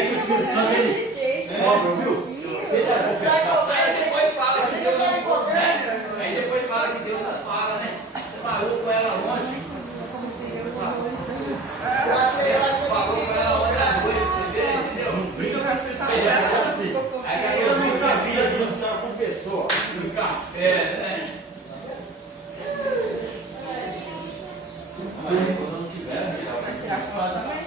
aí que o Espírito Santo ele cobra, viu? Aí depois fala que Deus não cobra, né? Aí depois fala que Deus não fala, né? Você falou com ela longe. Falou com ela longe à noite, entendeu? Não briga com esse Espírito Santo. Aí Eu não sabia disso, a senhora confessou. Mas quando não tiver, amém?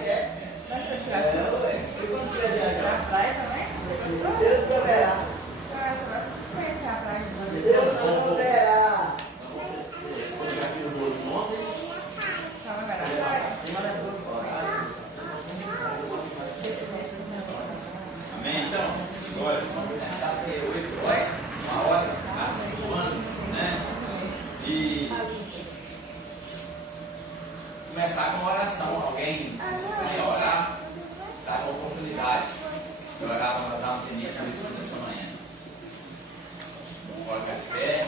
Então, agora vamos começar a ter 8 horas, 1 hora, a semana, né? E começar com uma oração. Alguém vai orar, dá a oportunidade de orar para nós darmos início a isso nessa manhã. Vamos colocar de pé.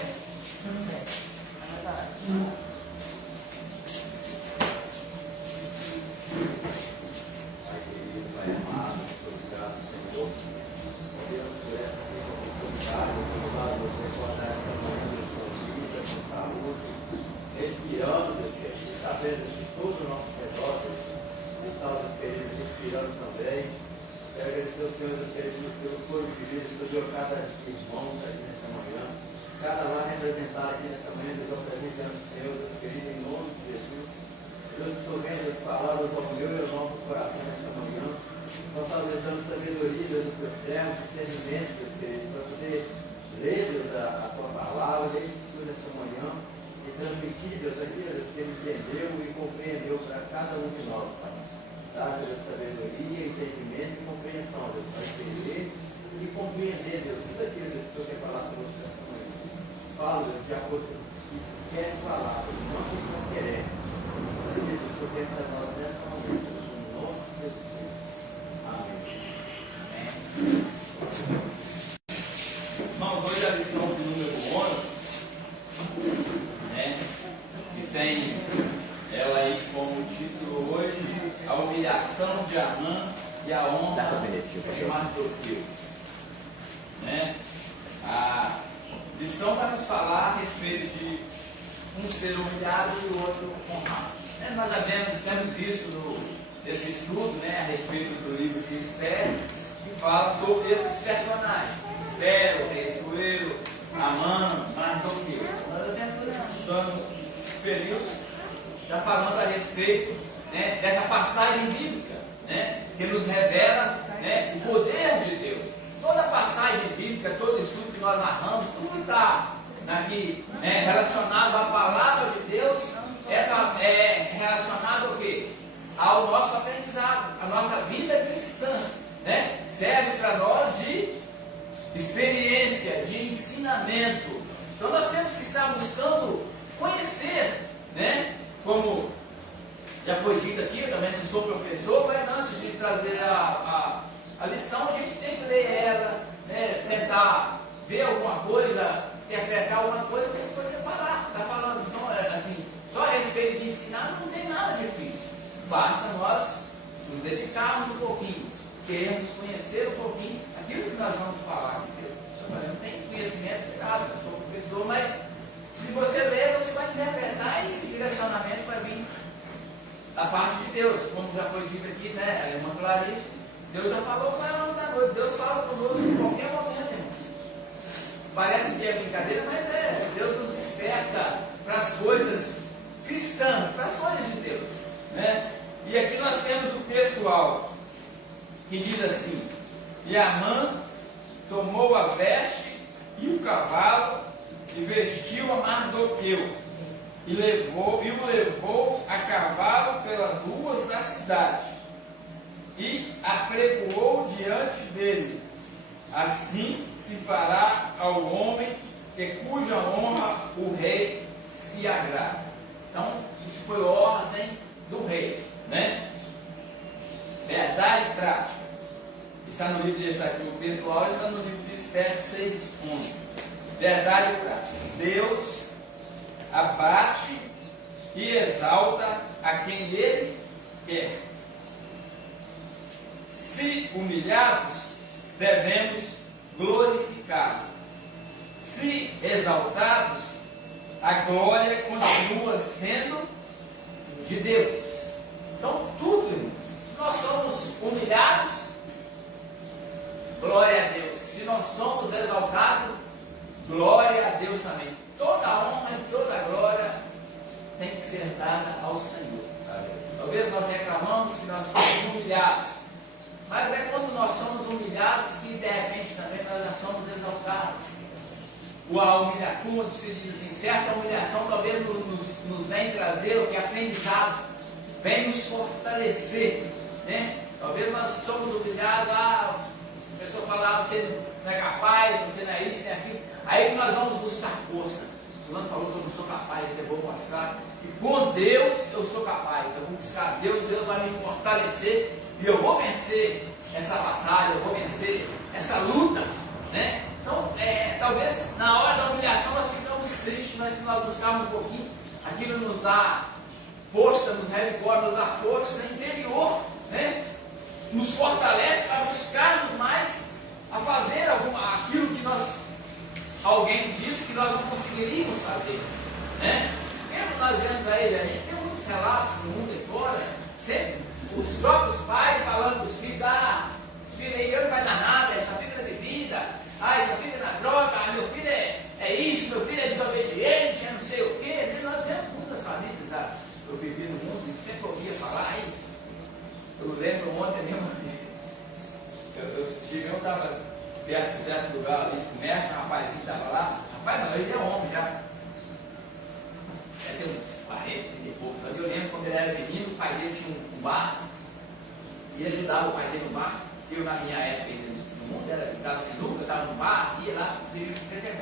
Pai querido, Pai amado, muito grato, Senhor. Deus, por essa oportunidade, obrigado você por dar essa manhã de sua vida, com saúde, respirando, Deus querido, sabendo de tudo ao nosso redor, Deus. Está, Deus querido, respirando também. Quero agradecer ao Senhor, Deus querido, pelo corpo de vida, por cada irmão aqui nessa manhã. Cada lá representado aqui nessa manhã, Deus, eu apresento diante do Senhor, Deus querido, em nome de Jesus. Deus, estou vendo as palavras ao meu e ao nosso coração nessa manhã. Nós estamos dando sabedoria, Deus, do teu servo, discernimento, Deus querido, para poder ler, Deus, a tua palavra, ler isso tudo nessa manhã e transmitir, Deus, aquilo, Deus, que ele entendeu e compreendeu para cada um de nós, Pai. Dá, Deus, sabedoria, entendimento e compreensão, Deus, para entender e compreender, Deus, tudo aquilo, Deus, que o Senhor quer falar conosco nessa manhã. Fala, Deus, de acordo com o que quer falar, não o que nós queremos. Tudo aquilo, Deus, que o Senhor quer para nós nessa manhã, Deus, em nome de Jesus. Amém. Irmãos, hoje a lição do número 11, né, que tem ela aí como título hoje, a humilhação de Amã e a honra de Mardoqueu. Né? A lição vai nos falar a respeito de um ser humilhado e o outro honrado. Né? Nós já temos visto nesse estudo, né, a respeito do livro de Esther, que fala sobre esses personagens. Esther, o rei Assuero, Amã, Mardoqueu. Nós já temos estudando esses períodos, já falando a respeito, né, dessa passagem bíblica, né, que nos revela, né, o poder de Deus. Toda passagem bíblica, todo estudo que nós narramos, tudo que está aqui, né, relacionado à palavra de Deus, é relacionado ao quê? Ao nosso aprendizado, à nossa vida cristã, né? Serve para nós de experiência, de ensinamento. Então nós temos que estar buscando conhecer, né? Como já foi dito aqui, eu também não sou professor, mas antes de trazer a lição, a gente tem que ler ela, né? Tentar ver alguma coisa, interpretar alguma coisa para a gente poder falar. Está falando, então, assim, só a respeito de ensinar não tem nada difícil. Basta nós nos dedicarmos um pouquinho, queremos conhecer um pouquinho aquilo que nós vamos falar aqui. Eu falei, não tenho conhecimento de nada, eu sou professor, mas se você ler, você vai interpretar e o direcionamento vai vir da parte de Deus, como já foi dito aqui, né? A irmã Clarice, Deus já falou com ela ontem à noite, Deus fala conosco em qualquer momento, irmãos. Parece que é brincadeira, mas Deus nos desperta para as coisas cristãs, para as coisas de Deus, né? E aqui nós temos o textual que diz assim: e Amã tomou a veste e o cavalo e vestiu a Mardoqueu e o levou a cavalo pelas ruas da cidade e apregoou diante dele. Assim se fará ao homem de cuja honra o rei se agrada. Então, isso foi ordem do rei, né? Verdade e prática. Está no livro de Esther, o textual está no livro de Esther 6:11. Verdade e prática. Deus abate e exalta a quem ele quer. Se humilhados, devemos glorificá-lo. Se exaltados, a glória continua sendo de Deus. Então, tudo, irmãos, se nós somos humilhados, glória a Deus. Se nós somos exaltados, glória a Deus também. Toda a honra e toda a glória tem que ser dada ao Senhor. Talvez nós reclamamos que nós somos humilhados, mas é quando nós somos humilhados que de repente também nós já somos exaltados. Quando se diz assim, certa humilhação talvez nos vem trazer o que é aprendizado, vem nos fortalecer, né? Talvez nós somos humilhados, a pessoa fala, você não é capaz, você não é isso, não é aquilo, aí que nós vamos buscar força. O fulano falou que eu não sou capaz, eu vou mostrar que com Deus eu sou capaz, eu vou buscar Deus, Deus vai me fortalecer e eu vou vencer essa batalha, eu vou vencer essa luta, né? Então, talvez na hora da humilhação nós ficamos tristes, mas se nós buscarmos um pouquinho, aquilo nos dá força, nos revigora, nos dá força interior, né? Nos fortalece para buscarmos mais a fazer aquilo que alguém disse que nós não conseguiríamos fazer, né? Mesmo nós vendo aí, a gente tem muitos relatos do mundo e fora, sempre os próprios pais falando dos filhos, esse filho aí não vai dar nada, essa filha é bebida, essa filha é na droga, meu filho é isso, meu filho é desobediente, eu não sei o quê. Nós vemos muitas famílias, eu vivi no mundo e sempre ouvia falar isso. Eu lembro ontem mesmo, eu estava perto de certo lugar ali de comércio, um rapazinho estava lá, rapaz não, ele é homem já, tem uns 40, 30 e poucos anos. Eu lembro quando ele era menino, o pai dele tinha um bar, e ajudava o pai dele no bar. Eu, na minha época, no mundo, estava sinuca, estava no bar, ia lá,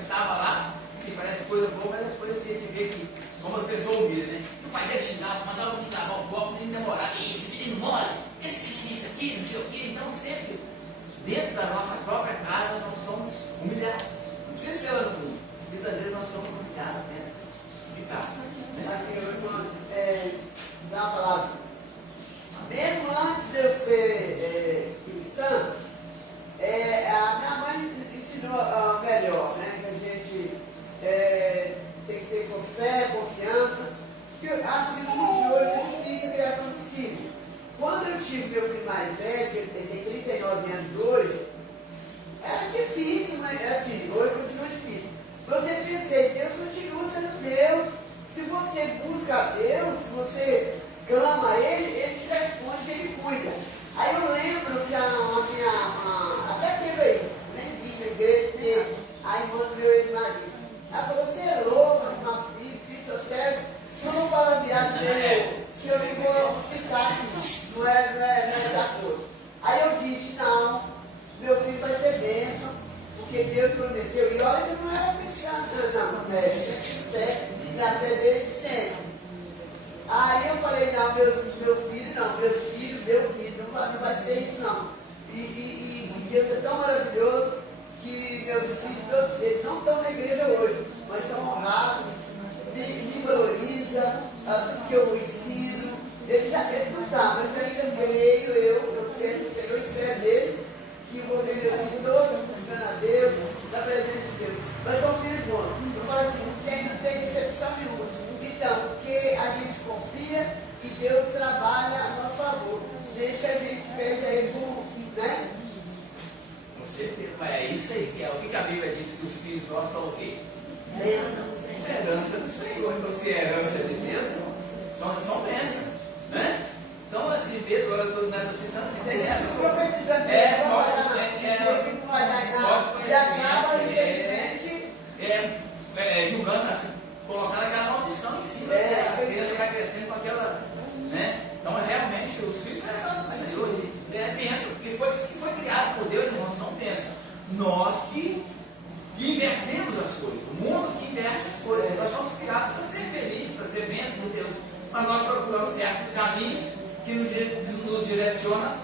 estava lá, assim, parece coisa boa, mas depois a gente vê que, como as pessoas ouviram, né? E o pai dele xingava, mandava o menino lavar o copo, o menino demorava, esse menino mole, esse menino isso aqui, não sei o quê. Então, sempre, dentro da nossa própria casa, nós somos humilhados. Não precisa ser lá no mundo, muitas vezes nós somos humilhados dentro de casa. Dá uma palavra. Mesmo antes de eu ser cristã, a minha mãe ensinou melhor, né? Que a gente tem que ter fé, confiança. Que assim como de hoje é difícil a criação dos filhos. Quando eu tive meu filho mais velho, que ele tem 39 anos hoje, era difícil, mas assim, hoje continua difícil. Você pensei, Deus continua sendo Deus. Se você busca a Deus, se você clama a Ele, Ele te responde, Ele cuida. Aí eu lembro que até teve aí, nem vi na igreja, teve a irmã do meu ex-marido. Ela falou, você é louco, meu filho, seu servo, eu não falo viado dele, que eu não vou citar aqui, não é da cor. Aí eu disse, não, meu filho vai ser bênção, porque Deus prometeu. E olha, eu não era cristiano, não, e a fé dele de sempre. Aí eu falei, não, meu filho, não vai ser isso não. E Deus é tão maravilhoso que meus filhos, todos eles, não estão na igreja hoje, mas são honrados, me valoriza, tudo que eu ensino. Ele não está, mas ainda creio, eu penso que eu espero dele, que eu vou ver meus filhos todos buscando a Deus, na presença de Deus. Mas são filhos bons. Eu falo assim, não tem decepção nenhuma. Então, porque a gente confia e Deus trabalha a nosso favor. Desde que a gente peça Ele com, né? Com certeza, mas é isso aí que é. O que a Bíblia diz que os filhos nossos são o quê? Bênção do Senhor. Herança do Senhor. Então, se é herança de Deus, então eles são bênçãos, né? Então, assim, Pedro, agora eu estou citando assim, Profetizando, julgando, assim, colocando aquela maldição em cima, a criança vai crescendo com aquela, né? Então, realmente, os filhos são herança do Senhor, e é bênção, porque foi isso que foi criado por Deus, irmãos, são bênçãos. Nós que invertemos as coisas, o mundo que inverte as coisas, nós somos criados para ser felizes, para ser bênçãos de Deus, mas nós procuramos certos caminhos que nos direciona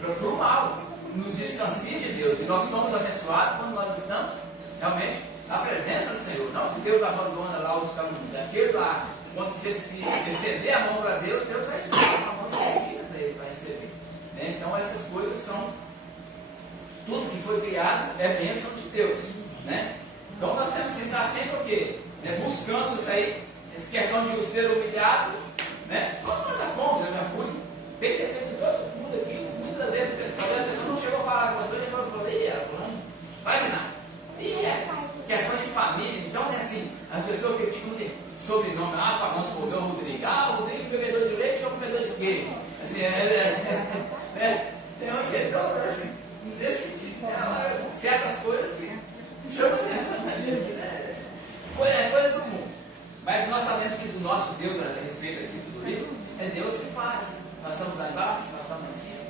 para o mal, nos distancia de Deus. E nós somos abençoados quando nós estamos realmente na presença do Senhor. Não que Deus abandona lá os caminhos daquele lá. Quando você se estender a mão para Deus, Deus vai estender a mão para Ele para receber. Né? Então essas coisas coisas são, tudo que foi criado é bênção de Deus, né? Então nós temos que estar sempre o quê? Buscando isso aí, essa questão de o ser humilhado, né? Todo mundo dá fome, eu já fui. Tem certeza que todo mundo aqui, muitas vezes, a pessoa não chegou a falar com você, depois eu falei, ela falou, não vai de nada. E é questão de família, então é assim, as pessoas criticam de sobrenome, famoso Rodrigo Rodrigues, Rodrigo bebedor de leite ou comedor de queijo. Assim, tem uns que estão assim, nesse tipo, certas coisas que chamam atenção, né? É coisa do mundo. Mas nós sabemos que do nosso Deus, a respeito aqui do livro, é Deus que faz. Nós estamos lá embaixo, nós estamos lá em cima.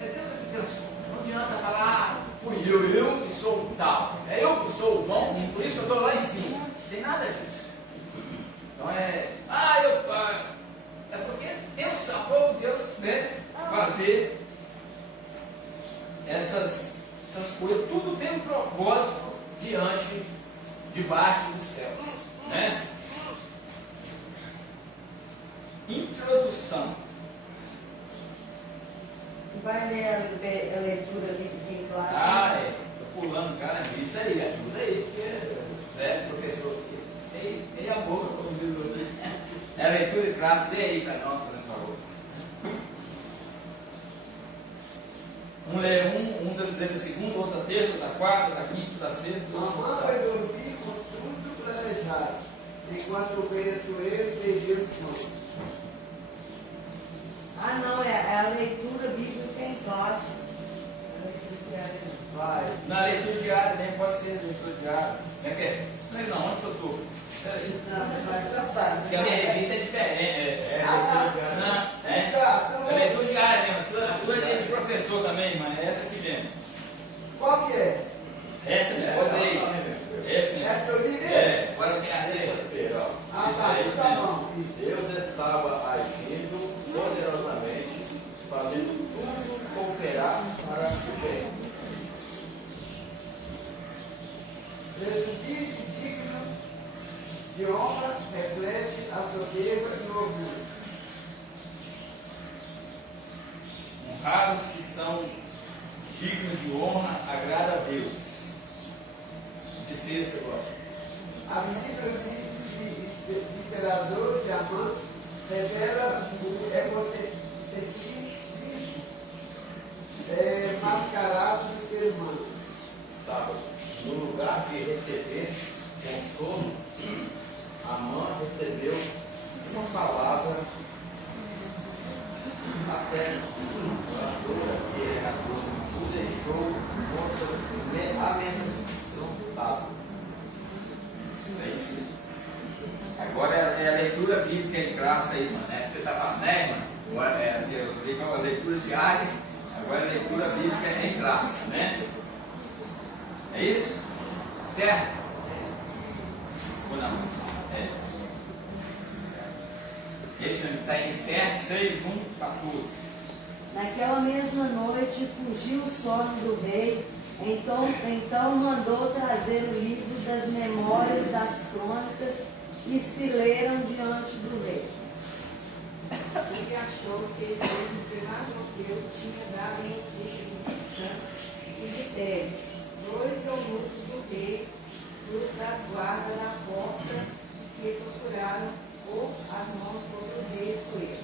É Deus que Deus. Não adianta falar, fui eu que sou o tal. É eu que sou o bom, e por isso que eu estou lá em cima. Não tem nada disso. Então é porque Deus, a pouco Deus deve fazer essas coisas. Tudo tem um propósito debaixo dos céus, né? Introdução. Vai ler a leitura ali que tem classe. Estou pulando, cara, isso aí, ajuda aí, porque, né, professor, tem a boca, como diz o outro. É a leitura de classe, dê aí para nós, por favor. Um lê da segunda, outra terça, outra quarta, outra quinta, outra sexta, Mamãe vai dormir com tudo planejado, enquanto eu conheço ele, perdeu o sono. Não, é a leitura bíblica em classe. Vai. Na leitura diária, nem pode ser leitura diária. Não, onde que eu estou? Porque a minha revista é diferente. É leitura diária mesmo. A sua é de professor também, mas é essa aqui mesmo. Qual que é? Essa mesmo, pode aí. Essa mesmo. Essa que eu li? Agora tem a terça. Terça-feira, Tá bom. Deus estava agindo poderosamente, fazendo tudo cooperar para o bem. Presumir-se digno de honra reflete a soberba e o orgulho. Honrar os que são dignos de honra agrada a Deus. De sexta agora. A síndrome de imperador de Amã revela o egocentrismo mascarado de ser humano. Sábado, no lugar de receber consolo, Amã recebeu uma palavra até dura que o deixou amedrontado. É isso. Agora é a leitura bíblica em classe aí, mano. Né? Você está falando, né, mano? Agora é a leitura diária, agora é a leitura bíblica em classe, né? É isso? Certo? Ou não? Esse está em Esther 6, 1, 14. Naquela mesma noite fugiu o sono do rei, então mandou trazer o livro das memórias das crônicas e se leram diante do rei. Ele achou que esse livro que Mardoqueu tinha dado em notícia de de Teres, 2 eunucos do rei, dos das guardas na porta, que procuraram pôr as mãos sobre o rei Assuero.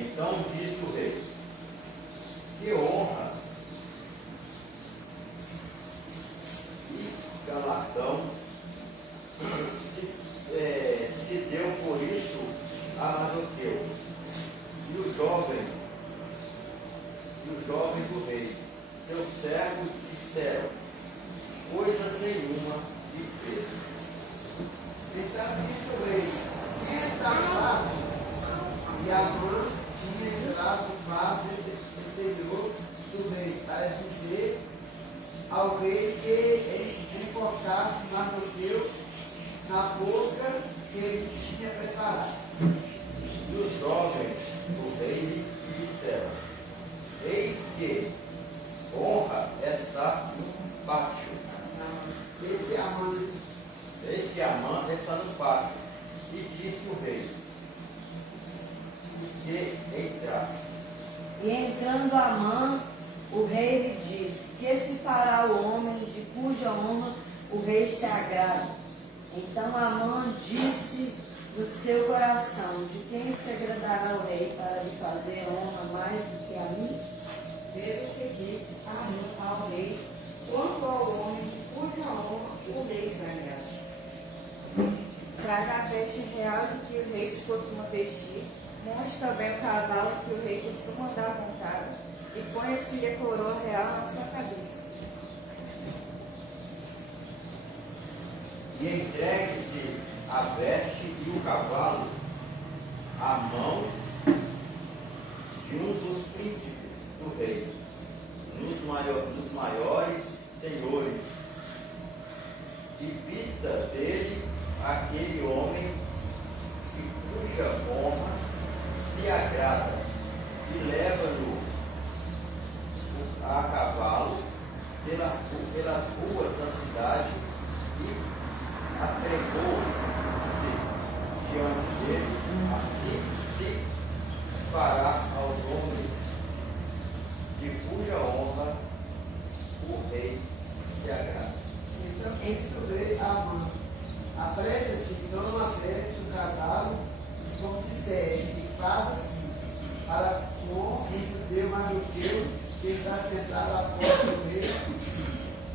Então disse o rei: que honra e galardão se deu por isso a Mardoqueu e o jovem do rei, seus servos disseram: coisa nenhuma lhe fez. Então disse o rei: quem está parte? E Amã tinha entrado no quarto exterior do rei para dizer ao rei que ele enforcasse Mardoqueu na boca que ele tinha preparado. E os jovens do rei lhe disseram: eis que honra está no pátio. Eis que Amã está no pátio. E disse o rei: que entrando Amã, o rei lhe disse: que se fará o homem de cuja honra o rei se agrada? Então Amã disse no seu coração: de quem se agradará o rei para lhe fazer honra mais do que a mim? Veja que disse ao rei, quanto ao homem de cuja honra o rei se agrada. Traga a veste real de que o rei se costuma vestir, monte também o cavalo que o rei costuma andar montado, e ponha-se-lhe a coroa real na sua cabeça. E entregue-se a veste e o cavalo à mão de um dos príncipes do rei, dos maiores senhores, e vista dele aquele homem de cuja honra se agrada, e leva-no a cavalo pelas ruas da cidade, e apregou-se diante dele. Assim se fará aos homens de cuja honra o rei se agrada. Então disse o rei a Amã: apressa-te, toma a veste do cavalo, como disseste, e faz assim, para com o judeu Mardoqueu, que está sentado à porta do rei,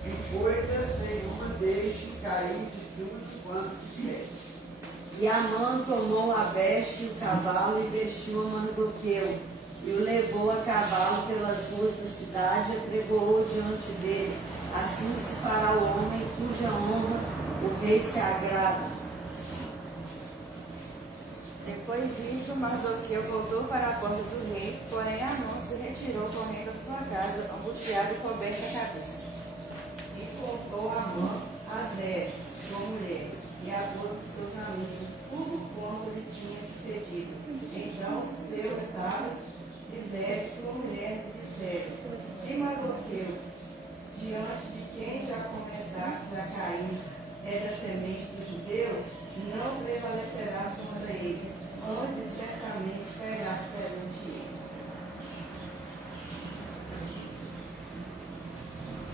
e coisa nenhuma deixe cair de tudo quanto disseste. E Amã tomou a veste e o cavalo e vestiu a Mardoqueu, e o levou a cavalo pelas ruas da cidade e apregou-o diante dele. Assim se fará o homem cuja honra o rei se agrada. Depois disso, Mardoqueu voltou para a porta do rei, porém Amã se retirou correndo à sua casa, angustiado e coberto a cabeça. E contou Amã as vestes, sua mulher, e a todos os seus amigos, tudo quanto lhe tinha sucedido. Então seus sábios disseram, sua mulher disseram: se Mardoqueu, diante de quem já começaste a cair, é da semente dos judeus, não prevalecerás contra ele, antes certamente cairás perante ele.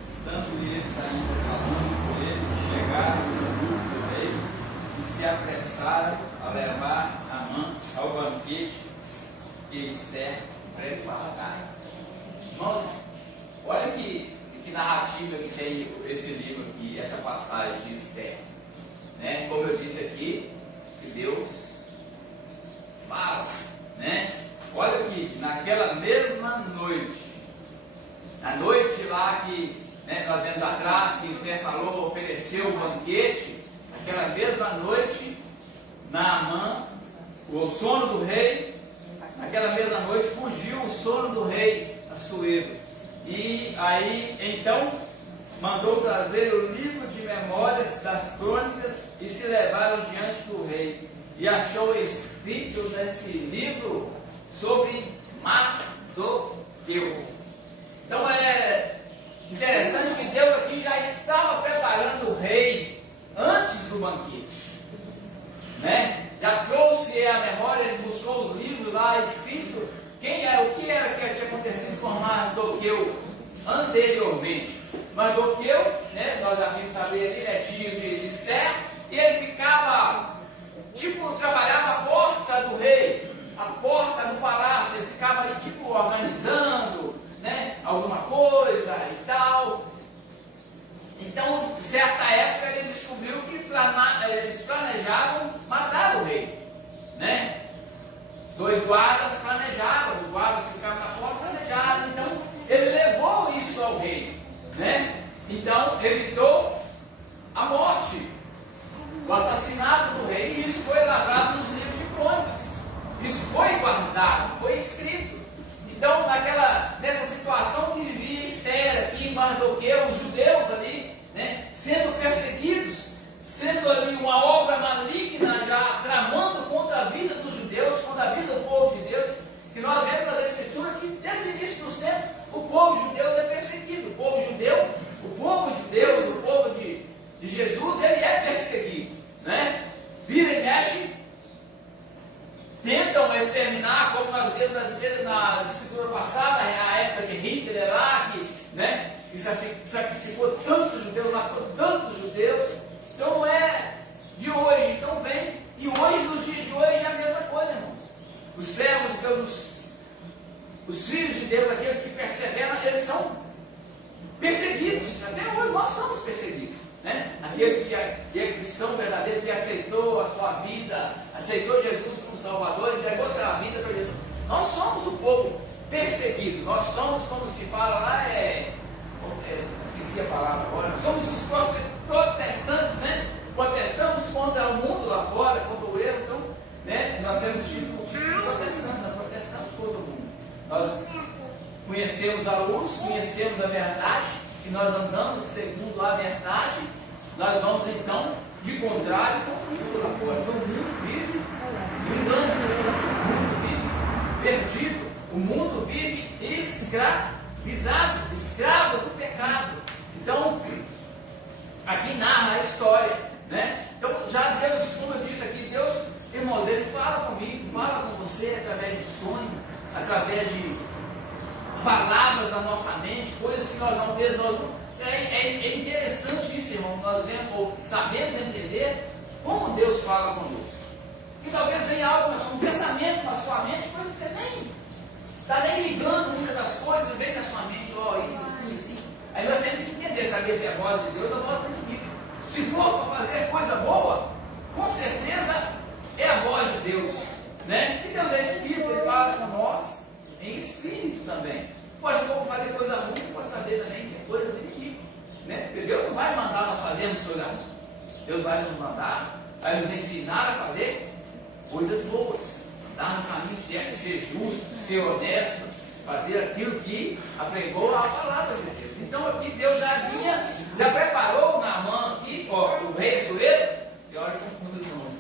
Estando eles ainda falando com ele, chegaram os filhos do rei e se apressaram a levar Amã ao banquete que Esther preparara. Irmãos, olha que narrativa que tem esse livro aqui, essa passagem de Esther. Né? Como eu disse aqui, que Deus fala. Né? Olha aqui, naquela mesma noite, na noite lá que nós vemos atrás, que Esther falou, ofereceu o banquete, naquela mesma noite, Naamã, o sono do rei, naquela mesma noite fugiu o sono do rei Assuero. E aí, então, mandou trazer o livro de memórias das crônicas e se levaram diante do rei. E achou escrito nesse livro sobre Mardoqueu. Então é interessante que Deus aqui já estava preparando o rei antes do banquete. Né? Já trouxe a memória, ele buscou os livros lá escritos. O que era que tinha acontecido com Mardoqueu anteriormente? Mardoqueu, nós amigos saber ali, netinho de Esther, e ele ficava, trabalhava a porta do rei, a porta do palácio, ele ficava ali, organizando, alguma coisa e tal. Então, em certa época, ele descobriu que eles planejavam matar o rei, Dois guardas planejavam, os guardas que ficavam na porta planejavam, então ele levou isso ao rei, Então evitou a morte, o assassinato do rei, e isso foi lavrado nos livros de crônicas, isso foi guardado, foi escrito. Então nessa situação que vivia Esther aqui, Mardoqueu, os judeus ali, sendo perseguidos, sendo ali uma obra maligna já tramando contra a vida dos judeus, contra a vida do povo de Deus, que nós vemos na Escritura que desde o início dos tempos o povo judeu é perseguido, o povo de Deus, o povo de Jesus, ele é perseguido, Vira e mexe, tentam exterminar, como nós vemos nas ver na escritura passada, a época de Hitler lá, que sacrificou tantos judeus, matou tantos judeus. Então não é de hoje. Então vem, e hoje, nos dias de hoje, é a mesma coisa, irmãos. Os servos de Deus, os filhos de Deus, aqueles que perseveram, eles são perseguidos. Até hoje nós somos perseguidos. Né? Aquele que é cristão verdadeiro, que aceitou a sua vida, aceitou Jesus como Salvador, entregou sua vida para Jesus. Nós somos o povo perseguido. Nós somos, como se fala lá, esqueci a palavra agora, somos os protestantes, né? Protestamos contra o mundo lá fora, contra o erro. Então, né? Nós temos o título de protestantes, nós protestamos contra o mundo. Nós conhecemos a luz, conhecemos a verdade, e nós andamos segundo a verdade. Nós vamos então de contrário com o mundo lá fora. Então o mundo vive engano, o mundo vive perdido, o mundo vive escravizado, escravo do pecado. Então, aqui narra a história, né? Então, já Deus, como eu disse aqui, Deus, irmãos, Ele fala comigo, fala com você através de sonho, através de palavras da nossa mente, coisas que nós não vemos. É interessante isso, irmão, nós vemos, ou sabemos entender como Deus fala conosco. Que talvez venha algo, um pensamento na sua mente, coisa que você nem está nem ligando muitas das coisas, vem na sua mente, isso assim, assim. Aí nós temos que entender, saber se é a voz de Deus ou a voz do inimigo. Se for para fazer coisa boa, com certeza é a voz de Deus, né? E Deus é Espírito, Ele fala com nós em Espírito também. Pode, se for para fazer coisa ruim, você pode saber também que é coisa do inimigo, né? Porque Deus não vai mandar nós fazermos coisa ruim. Deus vai nos mandar, vai nos ensinar a fazer coisas boas, andar no caminho certo, ser justo, ser honesto, fazer aquilo que apregou a palavra de Deus. Então aqui Deus já preparou na mão aqui, o rei Assuero, e olha que confundo de novo,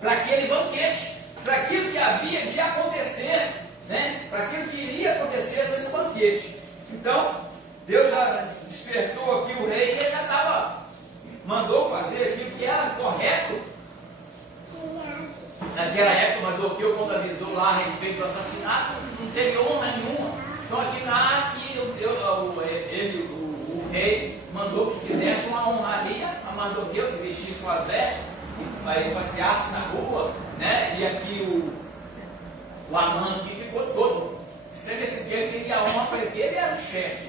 para aquele banquete, para aquilo que havia de acontecer, né? Para aquilo que iria acontecer nesse banquete. Então, Deus já despertou aqui o rei, e ele já mandou fazer aquilo que era correto. Naquela época, mandou que quando avisou lá a respeito do assassinato, não teve honra nenhuma. Então aqui narra que o rei mandou que fizesse uma honraria a Mardoqueu, que vestisse com as vestes, aí passeasse na rua, né? E aqui o Amã aqui ficou todo. Escreve-se que ele queria honra para ele, ele era o chefe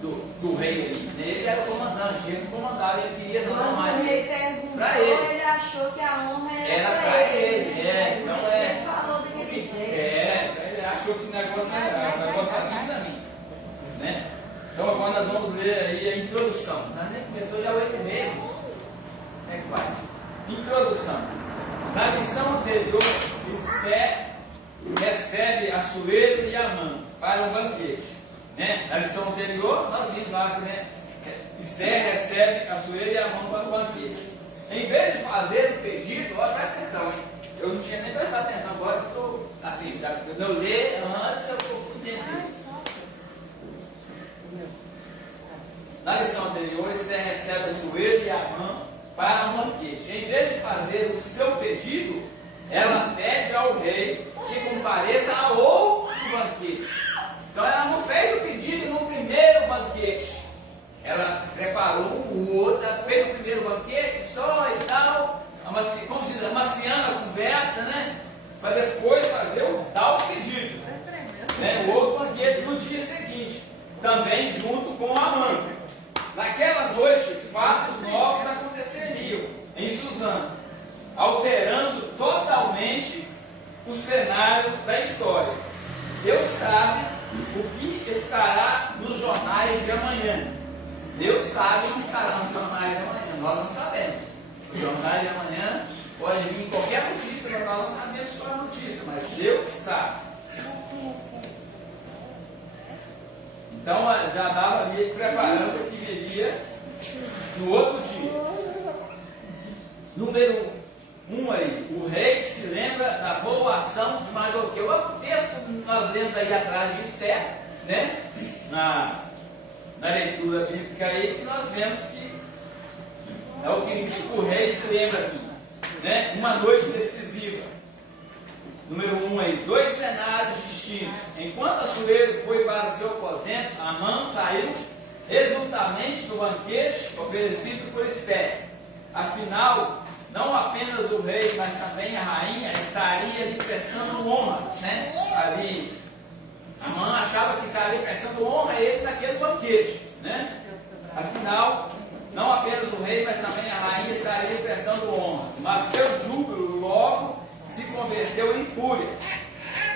do rei ali, né? Ele era o comandante, ele comandava, ele queria dar uma honraria para ele. Ele achou que a honra era para ele, então ele falou daquele jeito. Ele achou que o negócio era para mim, né? Então agora nós vamos ler aí a introdução. Nós nem começou já 8h30. Como é que faz? Introdução. Na lição anterior, Esther recebe Assuero e Amã para um banquete, né? Na lição anterior, nós vimos lá, né? Esther recebe Assuero e Amã para um banquete. Em vez de fazer o pedido, olha, presta atenção, hein? Eu não tinha nem prestado atenção agora, que eu estou assim, eu ler antes, eu vou entender. Na lição anterior, Esther recebe Assuero e Amã para um banquete. Em vez de fazer o seu pedido, ela pede ao rei que compareça a outro banquete. Então ela não fez o pedido no primeiro banquete. Ela preparou o outro, fez o primeiro banquete só e tal, como se diz, amaciando a conversa, né? Para depois fazer o tal pedido, né? O outro banquete no dia seguinte, também junto com Amã. Naquela noite, fatos novos aconteceriam em Suzã, alterando totalmente o cenário da história. Deus sabe o que estará nos jornais de amanhã. Deus sabe o que estará nos jornais de amanhã. Nós não sabemos. Os jornais de amanhã pode vir qualquer notícia, mas nós não sabemos qual é a notícia, mas Deus sabe. Então já estava ali preparando o que viria no outro dia. Número 1 aí, o rei se lembra da boa ação de Mardoqueu. O texto que nós lemos aí atrás de Esther, né? Na leitura bíblica aí, que nós vemos que é o que o rei se lembra aqui, né? Uma noite decisiva. número 1 aí, 2 cenários distintos. Enquanto Assuero foi para seu aposento, Amã saiu exultamente do banquete oferecido por Esther. Afinal, não apenas o rei, mas também a rainha estaria lhe prestando honras, né? Ali, Amã achava que estaria prestando honra a ele naquele banquete, né? Afinal, não apenas o rei, mas também a rainha estaria lhe prestando honras. Mas seu júbilo logo se converteu em fúria.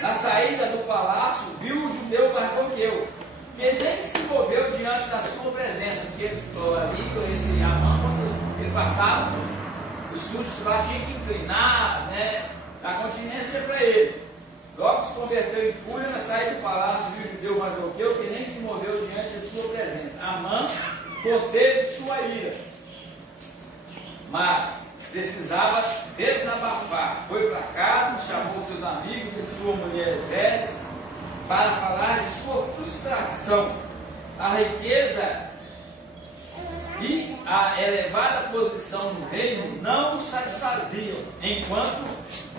Na saída do palácio, viu o judeu Mardoqueu, que nem se moveu diante da sua presença, porque ali, esse Amã, quando ele passava, os súditos lá tinham que inclinar, né, na continência para ele. Logo se converteu em fúria. Na saída do palácio, viu o judeu Mardoqueu, que nem se moveu diante da sua presença. Amã conteve sua ira, mas precisava desabafar. Foi para casa, chamou seus amigos e sua mulher Zeres para falar de sua frustração. A riqueza e a elevada posição no reino não o satisfaziam, enquanto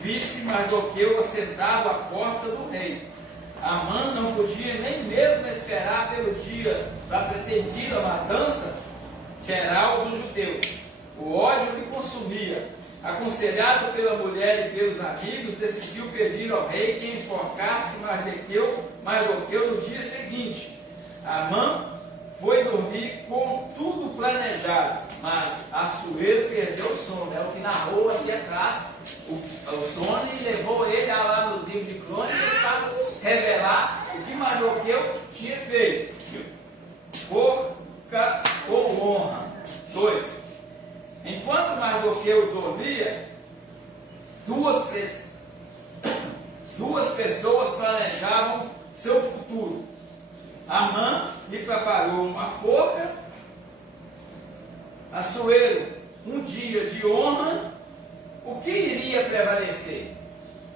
visse Mardoqueu assentado à porta do rei. Amã não podia nem mesmo esperar pelo dia da pretendida matança geral dos judeus. O ódio lhe consumia. Aconselhado pela mulher e pelos amigos, decidiu pedir ao rei que enforcasse Mardoqueu no dia seguinte. Amã foi dormir com tudo planejado, mas Assuero perdeu o sono. É o que narrou ali atrás o sono e levou ele a lá nos livros de crônicas para revelar o que Mardoqueu tinha feito. Forca ou honra. 2. Enquanto Mardoqueu dormia, duas pessoas planejavam seu futuro. Amã lhe preparou uma forca, Assuero um dia de honra. O que iria prevalecer?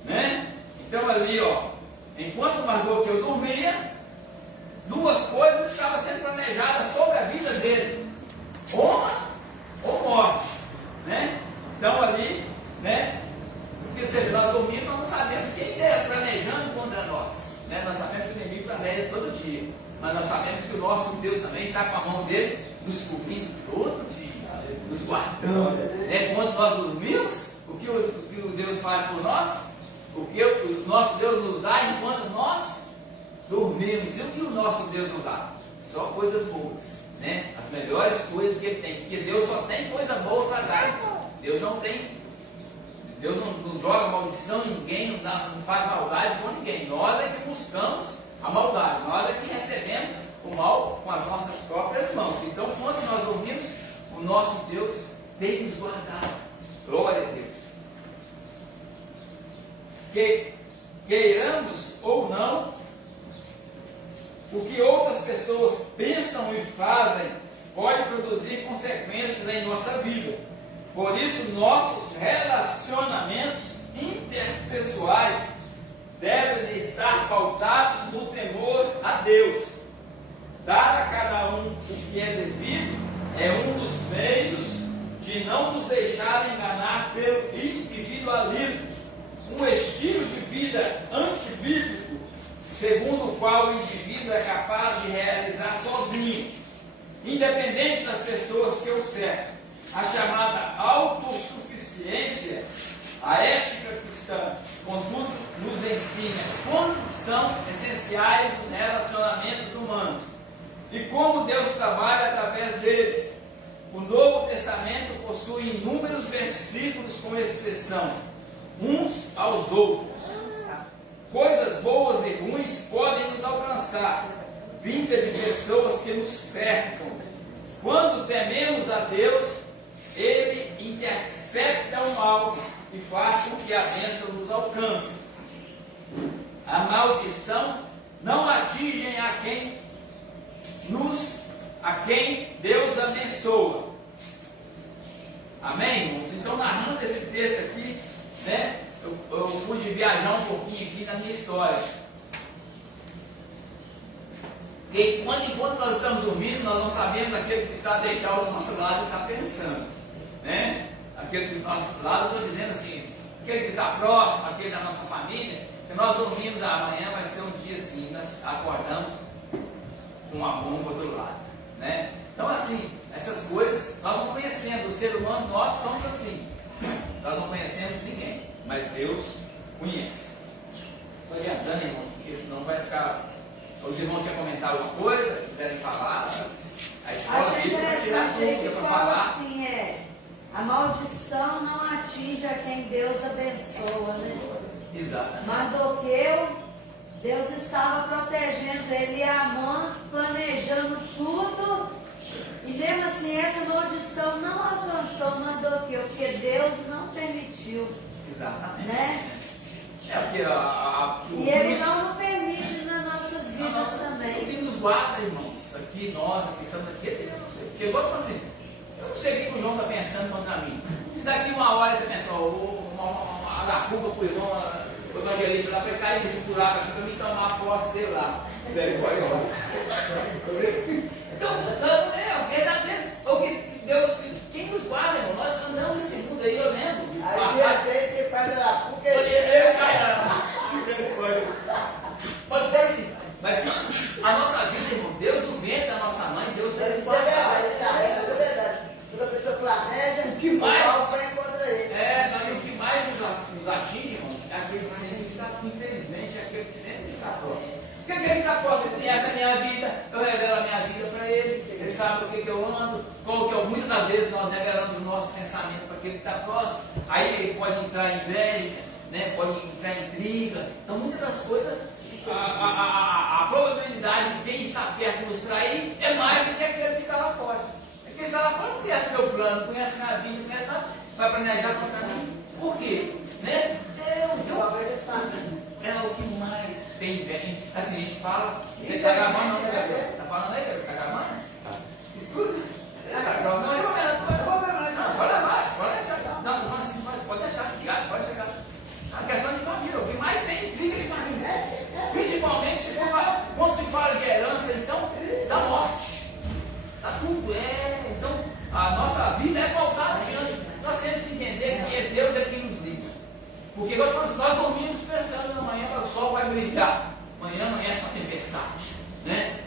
Né? Então ali, ó, enquanto Mardoqueu dormia, duas coisas estavam sendo planejadas sobre a vida dele: honra ou morte, né? Então ali, né? Porque se nós dormimos, nós não sabemos quem está planejando contra nós, né? Nós sabemos que o inimigo planeja todo dia, mas nós sabemos que o nosso Deus também está com a mão dele nos cobrindo todo dia, nos guardando, né? Quando nós dormimos, o que o Deus faz por nós, o que o nosso Deus nos dá enquanto nós dormimos. E o que o nosso Deus nos dá? Só coisas boas, né? As melhores coisas que Ele tem, porque Deus só tem coisa boa para dar. Deus não joga maldição em ninguém, não faz maldade com ninguém. Nós é que buscamos a maldade, nós é que recebemos o mal com as nossas próprias mãos. Então, quando nós dormimos, o nosso Deus tem nos guardado. Glória a Deus. Queiramos ou não, o que outras pessoas pensam e fazem pode produzir consequências em nossa vida. Por isso, nossos relacionamentos interpessoais devem estar pautados no temor a Deus. Dar a cada um o que é devido é um dos meios de não nos deixar enganar pelo individualismo, um estilo de vida antibíblico, segundo o qual o indivíduo é capaz de realizar sozinho, independente das pessoas que o cercam. A chamada autossuficiência, a ética cristã, contudo, nos ensina quanto são essenciais os relacionamentos humanos e como Deus trabalha através deles. O Novo Testamento possui inúmeros versículos com a expressão uns aos outros. Coisas boas e ruins podem nos alcançar, vinda de pessoas que nos cercam. Quando tememos a Deus, Ele intercepta o mal e faz com que a bênção nos alcance. A maldição não atinge a quem Deus abençoa. Amém, irmãos? Então, narrando esse texto aqui, né, eu pude viajar um pouquinho aqui na minha história. Porque enquanto nós estamos dormindo, nós não sabemos aquele que está deitado ao nosso lado está pensando, né? Aquele que do nosso lado, eu estou dizendo assim, aquele que está próximo, aquele da nossa família, que nós dormimos amanhã vai ser um dia assim, nós acordamos com uma bomba do lado, né? Então assim, essas coisas nós não conhecemos, o ser humano, nós somos assim, nós não conhecemos ninguém, mas Deus conhece. Estou adiantando, irmãos, porque senão vai ficar. Os irmãos querem comentar alguma coisa, quiserem falar, a escola Acho bíblica vai tirar interessante tudo que para fala falar. assim, a maldição não atinge a quem Deus abençoa, né? Exatamente. Mardoqueu, Deus estava protegendo ele e Amã planejando tudo, e mesmo assim essa maldição não alcançou Mardoqueu, porque Deus não permitiu, Exatamente. né? É porque E ele não permite nas nossas vidas o também. que nos guarda, irmãos, aqui nós que estamos aqui, é Deus. Porque eu gosto assim, eu não sei o que o João está pensando contra mim. Se daqui uma hora ele está pensando, uma culpa para o irmão, o evangelista lá, para ele cair nesse buraco aqui, para mim tomar a posse dele lá. Então, o que está tendo, quem nos guarda, irmão? Nós andamos nesse mundo aí, eu lembro. Aí de repente você faz a porque Pode ser assim, mas a nossa vida, irmão, Deus do ventre da nossa mãe, Deus deve isso é guardar. verdade, isso é verdade. Toda pessoa planeja, O que mais? mal só encontra ele. Mas o que mais nos atinge, irmão, é aquele que sempre está, infelizmente, é aquele que sempre está próximo. Porque aquele que está próximo, ele conhece a minha vida, eu revelo a minha vida para ele, ele sabe o que eu ando, qual que é o. Muitas das vezes nós revelamos o nosso pensamento para aquele que está próximo, aí ele pode entrar em inveja, né? Pode entrar em intriga. Então, muitas das coisas, a probabilidade de quem está perto de nos trair é mais do que aquele que está lá fora. Aquele que está lá fora não conhece o meu plano, não conhece a minha vida, não conhece nada, vai planejar contra mim. Por quê? Né? É o que mais tem, velho. Assim, a gente fala, você está gravando, não, né? Está falando aí, está gravando? Escuta. Não, eu vou não, pode levar, pode deixar. Não, estou falando assim, pode deixar, ligado, pode chegar. A questão de família, o que mais tem intriga de família. Principalmente quando se fala de herança, então, da morte. Tá tudo, então, a nossa vida é pautada diante. Nós temos que entender que Deus é quem nos liga. Porque nós dormimos pensando amanhã o sol vai brilhar. Amanhã é só tempestade, né?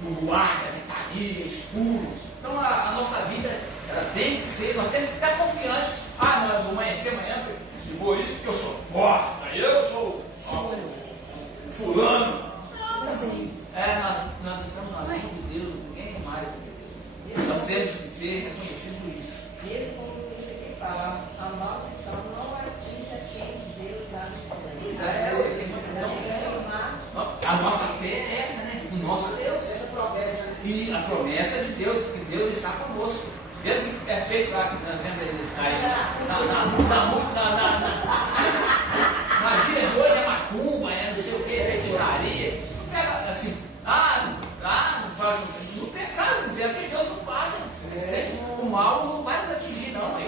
Voada, ventania, escuro. Então a nossa vida ela tem que ser, nós temos que estar confiantes. Ah, não, eu vou amanhecer amanhã, e vou isso porque eu sou forte, eu sou o fulano. Não, nós estamos na mão de Deus, ninguém é mais do que Deus. Nós temos que ser reconhecidos por isso. Mesmo como isso aqui fala, a maldição não atinge quem Deus abençoa. A nossa fé é essa, né? O nosso Deus. E a promessa de Deus, que Deus está conosco. Mesmo que é feito lá, que nós vemos aí, na gíria de hoje é macumba, é não sei o que, feitiçaria. Não pega assim, não faz, no pecado, porque Deus não paga. O mal não vai nos atingir, não.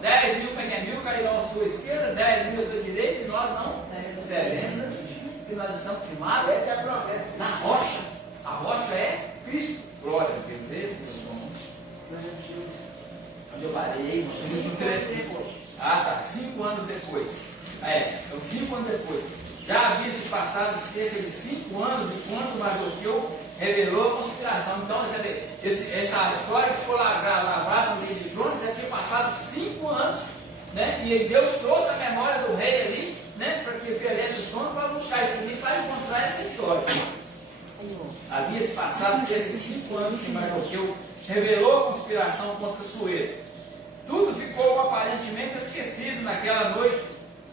10 mil cairão à sua esquerda, 10 mil à sua direita, e nós não seremos atingidos, porque nós estamos firmados Essa é a promessa. na rocha. A rocha é Cristo. Glória a Deus, meus irmãos. Onde eu parei, irmão? 5 anos depois. 5 anos depois. Já havia se passado cerca de 5 anos de quando Mardoqueu revelou a conspiração. Então, essa história que ficou gravada no livro de Crônicas já tinha passado 5 anos, né? E Deus trouxe a memória do rei ali, né? Para que perdesse o sono, para buscar esse livro, para encontrar essa história. Havia se passado cerca de 5 anos que Mardoqueu revelou a conspiração contra Suero. Tudo ficou aparentemente esquecido naquela noite.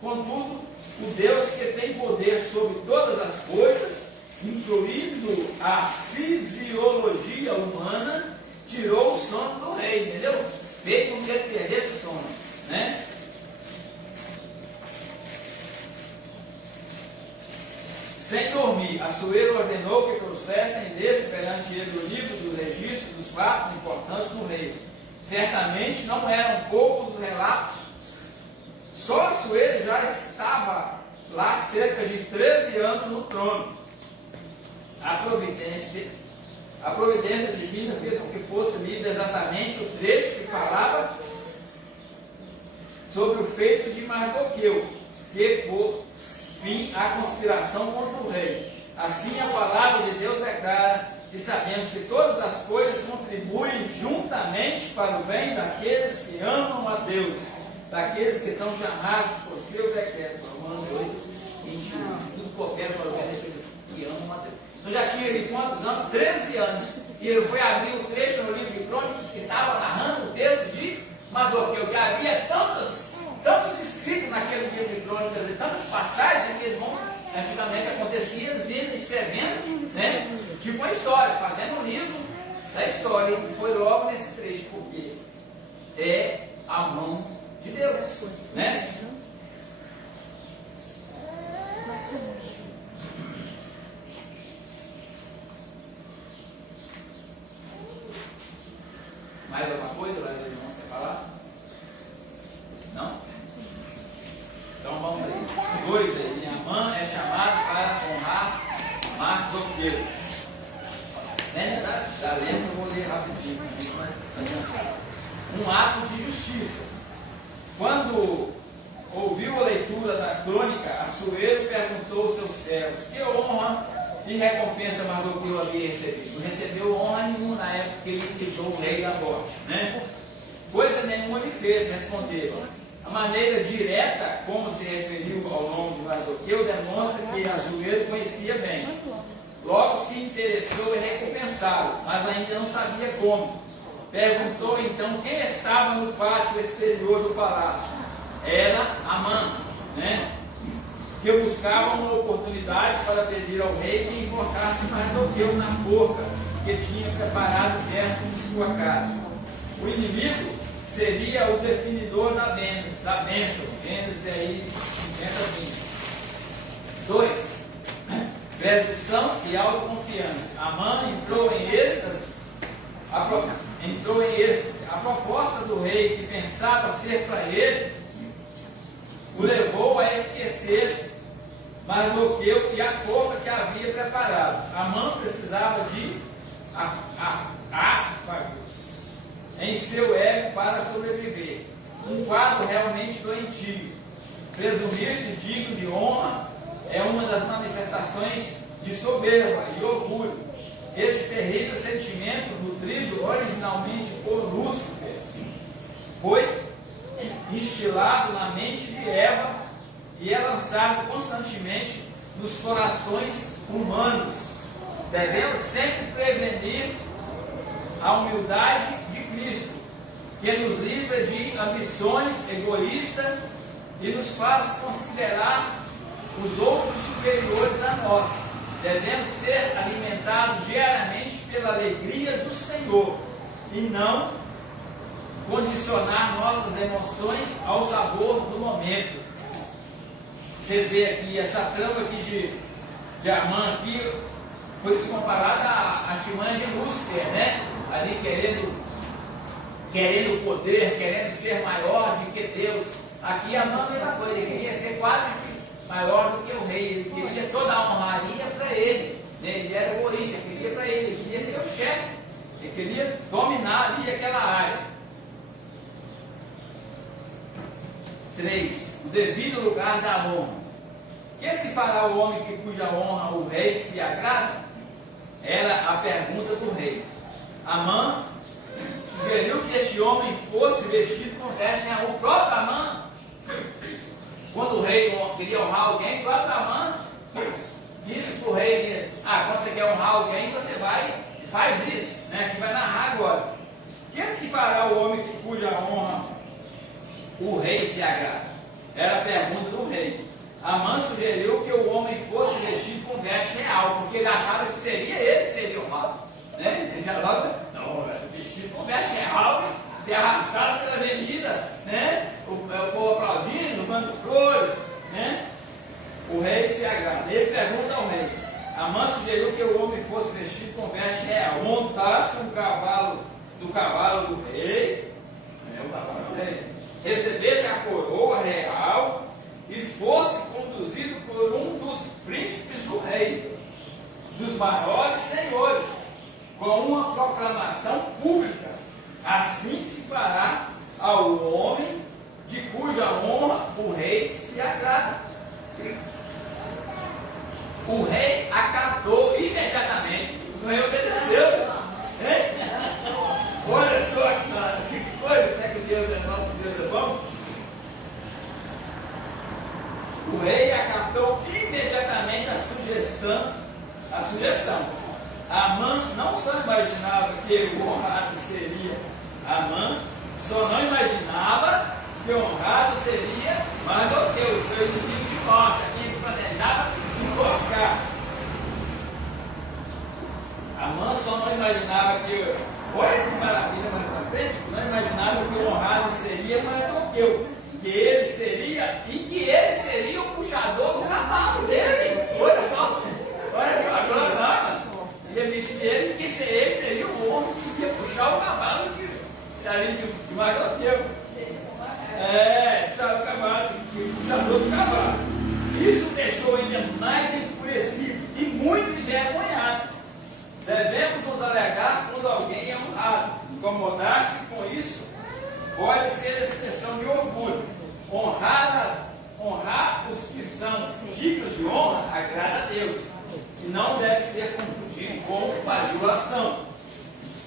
Contudo, o Deus que tem poder sobre todas as coisas, incluindo a fisiologia humana, tirou o sono do rei, entendeu? Fez com que ele perdesse o sono, né? Sem dormir, Assuero ordenou que trouxessem desse perante ele o livro do registro dos fatos importantes do rei. Certamente não eram poucos os relatos. Só Assuero já estava lá cerca de 13 anos no trono. A providência divina fez com que fosse lido exatamente o trecho que falava sobre o feito de Mardoqueu, que pôs fim à conspiração contra o rei. Assim a palavra de Deus declara, e sabemos que todas as coisas contribuem juntamente para o bem daqueles que amam a Deus, daqueles que são chamados por seu decreto. Romanos 8, 21. Tudo coopera para o bem daqueles que amam a Deus. Então já tinha ele quantos anos? 13 anos. E ele foi abrir o trecho no livro de Crônicas que estava narrando o texto de Mardoqueu, que havia tantos escritos naquele livro de Crônicas, e tantas passagens que eles vão, antigamente acontecia, eles iam escrevendo, né? Tipo uma história, fazendo um livro da história. E foi logo nesse trecho, porque é a mão de Deus, né? Mais alguma coisa, vai ver, irmãos, quer falar? Não? Então vamos aí. 2 aí. Amã é chamado para honrar Mardoqueu. Está lendo, eu vou ler rapidinho. Um ato de justiça. Quando ouviu a leitura da crônica, Assuero perguntou aos seus servos: que honra e recompensa Mardoqueu havia recebido? Não recebeu honra nenhuma na época que ele deixou o rei da morte, né? Coisa nenhuma lhe fez, responderam. A maneira direta como se referiu ao nome de Mardoqueu demonstra que Assuero conhecia bem. Logo se interessou em recompensá-lo, mas ainda não sabia como. Perguntou então quem estava no pátio exterior do palácio. Era Amã, né? Que buscava uma oportunidade para pedir ao rei que enforcasse Mardoqueu na forca que tinha preparado perto de sua casa. O inimigo seria o definidor da bênção. Gênesis aí, 50:20. 2. Presunção e autoconfiança. Amã entrou em êxtase. A proposta do rei, que pensava ser para ele, o levou a esquecer Mardoqueu e a forca que havia preparado. Amã precisava de áfagos em seu ego para sobreviver. Um quadro realmente doentio. Presumir-se digno de honra é uma das manifestações de soberba e orgulho. Esse terrível sentimento, nutrido originalmente por Lúcifer, foi instilado na mente de Eva e é lançado constantemente nos corações humanos. Devemos sempre prevenir a humildade de Cristo, que nos livra de ambições egoístas e nos faz considerar os outros superiores a nós. Devemos ser alimentados diariamente pela alegria do Senhor e não condicionar nossas emoções ao sabor do momento. Você vê aqui, essa trama aqui de Amã aqui foi se comparada à chimã de Lúcifer, né? Ali querendo poder, querendo ser maior do que Deus. Aqui Amã é a mesma coisa, ele queria ser quase maior do que o rei, ele queria toda a honraria para ele, né? Ele era egoísta, ele queria para ele queria ser o chefe, ele queria dominar ali aquela área. 3. O devido lugar da honra. Que se fará o homem que cuja honra o rei se agrada? Era a pergunta do rei. Amã sugeriu que este homem fosse vestido com veste real. O próprio Amã, quando o rei queria honrar alguém, o próprio Amã disse para o rei: quando você quer honrar alguém, você vai e faz isso, né? Que vai narrar agora. Que se fará o homem que cuja honra o rei se agrada? Era a pergunta do rei. Amã sugeriu que o homem fosse vestido com veste real, porque ele achava que seria ele que seria honrado, né? Ele já falava: não, vestido com veste real, ser arrastado pela avenida, né? O povo aplaudindo, mandando flores, né? O rei se agrada. Ele pergunta ao rei. Amã sugeriu que o homem fosse vestido com veste real, montasse um cavalo do rei, o cavalo do rei, recebesse a coroa real e fosse conduzido por um dos príncipes do rei, dos maiores senhores, com uma proclamação pública. Assim se fará ao homem de cuja honra o rei se agrada. O rei acatou imediatamente. O rei obedeceu. Olha só que coisa, né, que Deus é nosso, Deus é bom. O rei acatou imediatamente a sugestão. Amã não só imaginava que o honrado seria Amã, só não imaginava que o honrado seria Mardoqueu, o seu inimigo de morte, a quem ele planejava enforcar. Amã só não imaginava que, olha que maravilha mais pra frente, não imaginava que o honrado seria Mardoqueu, que ele seria o puxador do cavalo dele. Olha só, agora não. Ele disse ele que ele seria o homem que ia puxar o cavalo de Mardoqueu. Puxar o cavalo, puxador do cavalo. Isso deixou ainda mais enfurecido e muito envergonhado. Devemos nos alegar quando alguém é honrado. Incomodar-se com isso pode ser expressão de orgulho. Honrar os que são dignos de honra agrada a Deus e não deve ser confundido com bajulação.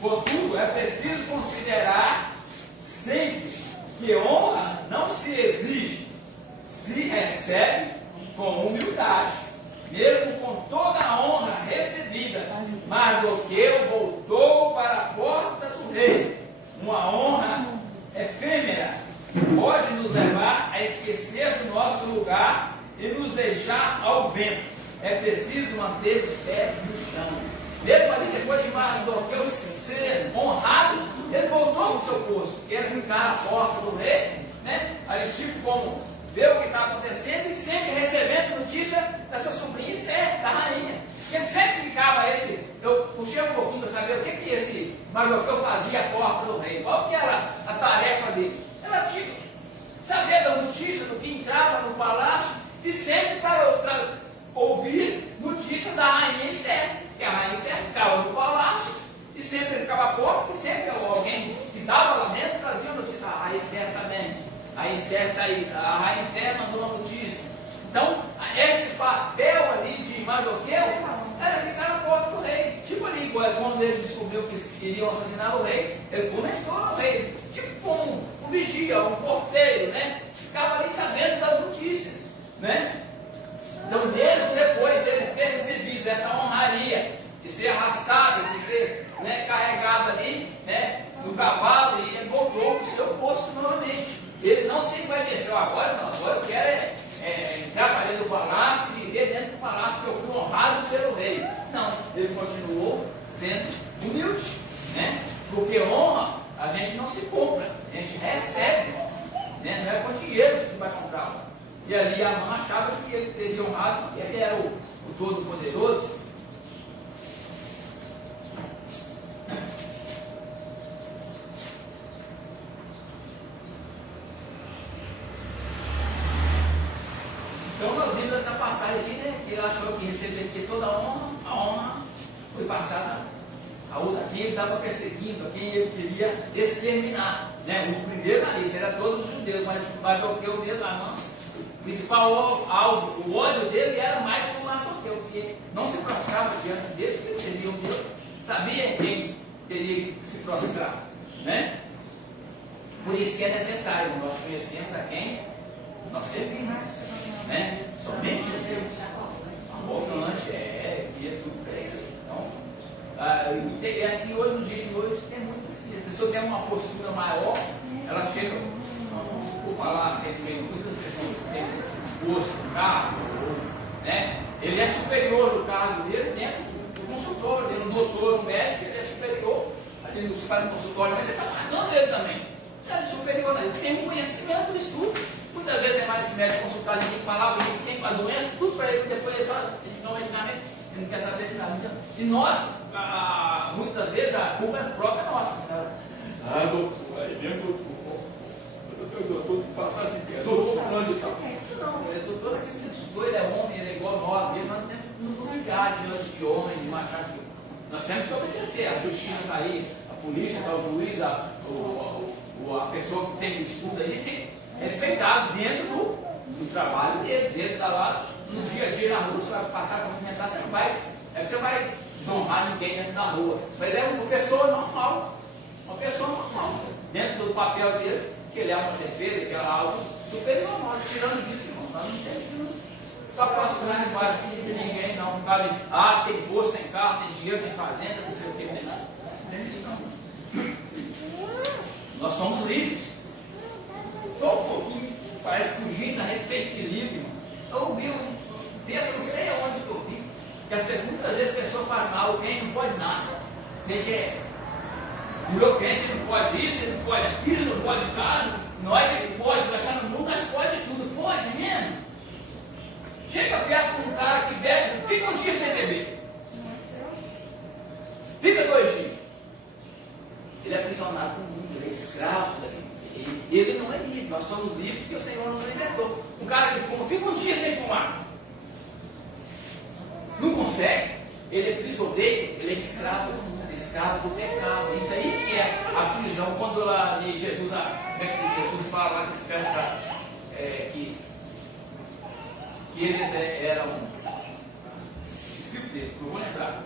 Contudo, é preciso considerar sempre que honra não se exige, se recebe com humildade. Mesmo com toda a honra recebida, Mardoqueu voltou para a porta do rei. Uma honra efêmera pode nos levar a esquecer do nosso lugar e nos deixar ao vento. É preciso manter os pés no chão. Mesmo ali depois de Mardoqueu ser honrado, ele voltou para o seu posto. Ele ficar à porta do rei, né? Aí tipo como ver o que está acontecendo e sempre recebendo notícia dessa sobrinha Esther, da rainha. Ele sempre ficava eu puxei um pouquinho para saber o que esse Mardoqueu fazia à porta do rei. Qual que era a tarefa dele? Era tipo saber das notícias do que entrava no palácio e sempre para ouvir notícias da rainha Esther. Que a rainha Esther ficava no palácio e sempre ele ficava à porta e sempre alguém que estava lá dentro trazia notícia. A rainha Esther está bem, a rainha Esther está isso, a rainha Esther mandou uma notícia. Então, esse papel ali de Mardoqueu era ficar na porta do rei. Tipo ali, quando ele descobriu que iriam assassinar o rei, ele comentou ao rei, tipo como um vigia, um porteiro, né? Ficava ali sabendo das notícias, né? Então, mesmo depois dele ter recebido essa honraria, de ser arrastado, de ser, né, carregado ali, né, no cavalo, e ele voltou para o seu posto novamente. Ele não se envaideceu, agora não, agora eu quero entrar para dentro do palácio e viver dentro do palácio que eu fui honrado pelo rei. Não, ele continuou sendo humilde, né? Porque honra a gente não se compra, a gente recebe, né? Não é com dinheiro que vai comprar. E ali Amã achava que ele teria honrado, porque ele era o Todo-Poderoso. Então nós vimos essa passagem aqui, né? Que ele achou que receberia toda a honra foi passada a outra, a quem ele estava perseguindo, a quem ele queria exterminar, né? O primeiro na lista era todos os judeus, mas Mardoqueu mesmo, o principal alvo, o ódio dele era mais com Mardoqueu, porque não se prostrava diante dele, porque ele seria um Deus, sabia quem teria que se prostrar, né? Por isso que é necessário nós conhecermos a quem nós servimos, né? Somente Deus. Amor grande que é tudo para ele. Então, e assim, hoje, no dia de hoje, tem muitas assim. A pessoa tem uma postura maior, ela chega, não vou falar a respeito, muitas pessoas que têm posto no carro, né? Ele é superior do cargo dele dentro do consultório, ele é um doutor, um médico, ele é superior ali no consultório, mas você está pagando ele também. Ele é superior, né? Ele tem um conhecimento, um estudo. Muitas vezes é mais esse médico consultar, ninguém falava, ele tem a doença, tudo para ele, depois ele só não medicamento, ele não quer saber de nada. E nós, muitas vezes, a culpa é própria nossa. Doutor, aí mesmo doutor que passa assim, doutor fulano e tal. Não, ele é doutor aqui, ele estudou, ele é homem, ele é igual nós, ele nós temos que nos humilhar diante de homens, de machar que nós temos que obedecer, a justiça está aí, a polícia está, o juiz, a pessoa que tem estudo aí, respeitados dentro do trabalho dele, dentro da lá, no dia a dia na rua, você vai passar para cumprimentar, você não vai, você vai zombar ninguém dentro da rua. Mas é uma pessoa normal, dentro do papel dele, que ele é uma defesa, que é algo superior, nós tirando disso, irmão, nós não temos que ficar prostrando embaixo de ninguém, não. Não vale, tem posto, tem carro, tem dinheiro, tem fazenda, não sei o que, tem nada. Não tem isso não. Nós somos livres. Só um pouquinho, parece fugindo a respeito de livre, irmão. Eu ouvi um texto, não sei aonde que eu vi, que muitas vezes as pessoas falam, o crente não pode nada. O crente virou crente, ele não pode isso, ele não pode aquilo, não pode nada. Nós ele pode, nós estamos no mundo, nós pode tudo. Pode mesmo? Chega perto de um cara que bebe, fica um dia sem beber. Fica 2 dias. Ele é aprisionado no mundo, ele é escravo daquele. Ele não é livre, nós somos livres porque o Senhor nos libertou. Um cara que fuma, fica um dia sem fumar. Não consegue. Ele é prisioneiro, ele é escravo do mundo, escravo do pecado. Isso aí que é a prisão. Quando lá de Jesus fala lá que se pergunta que eles eram discípulos dele, não vou lembrar.